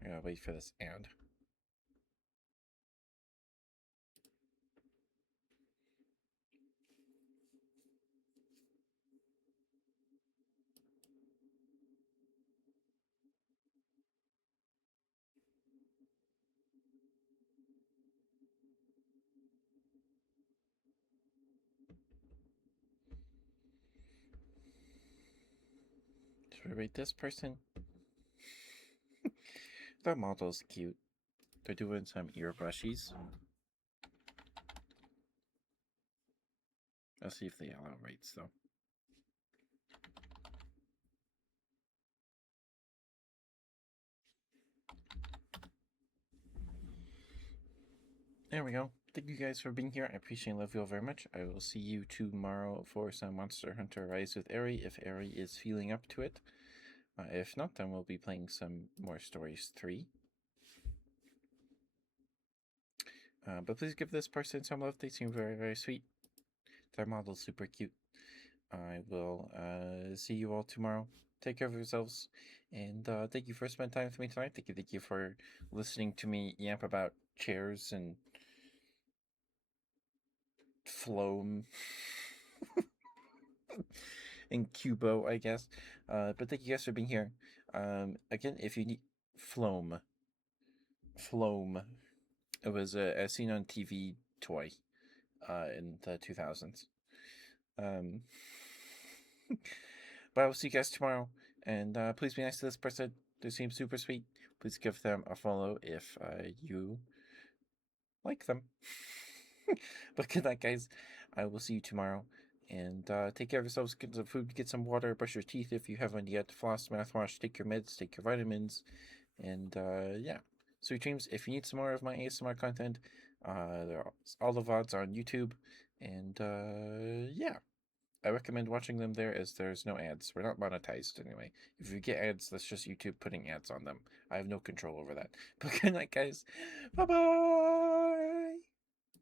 I gotta wait for this ad. Should we rate this person? The model's cute. They're doing some ear brushies. Let's see if they allow rates though. There we go. Thank you guys for being here. I appreciate and love you all very much. I will see you tomorrow for some Monster Hunter Rise with Eri if Eri is feeling up to it. If not, then we'll be playing some more Stories 3. But please give this person some love. They seem very, very sweet. Their model's super cute. I will see you all tomorrow. Take care of yourselves. And thank you for spending time with me tonight. Thank you for listening to me yap about chairs and Floam and Cubo, I guess. But thank you guys for being here. Again, if you need Floam, it was a seen on TV toy in the 2000s. But I will see you guys tomorrow. And please be nice to this person. They seem super sweet. Please give them a follow if you like them. But good night, guys. I will see you tomorrow. And take care of yourselves. Get some food, get some water, brush your teeth if you haven't yet. Floss, mouthwash, take your meds, take your vitamins. And yeah. Sweet dreams. If you need some more of my ASMR content, all the VODs are on YouTube. And yeah. I recommend watching them there as there's no ads. We're not monetized anyway. If you get ads, that's just YouTube putting ads on them. I have no control over that. But good night, guys. Bye bye.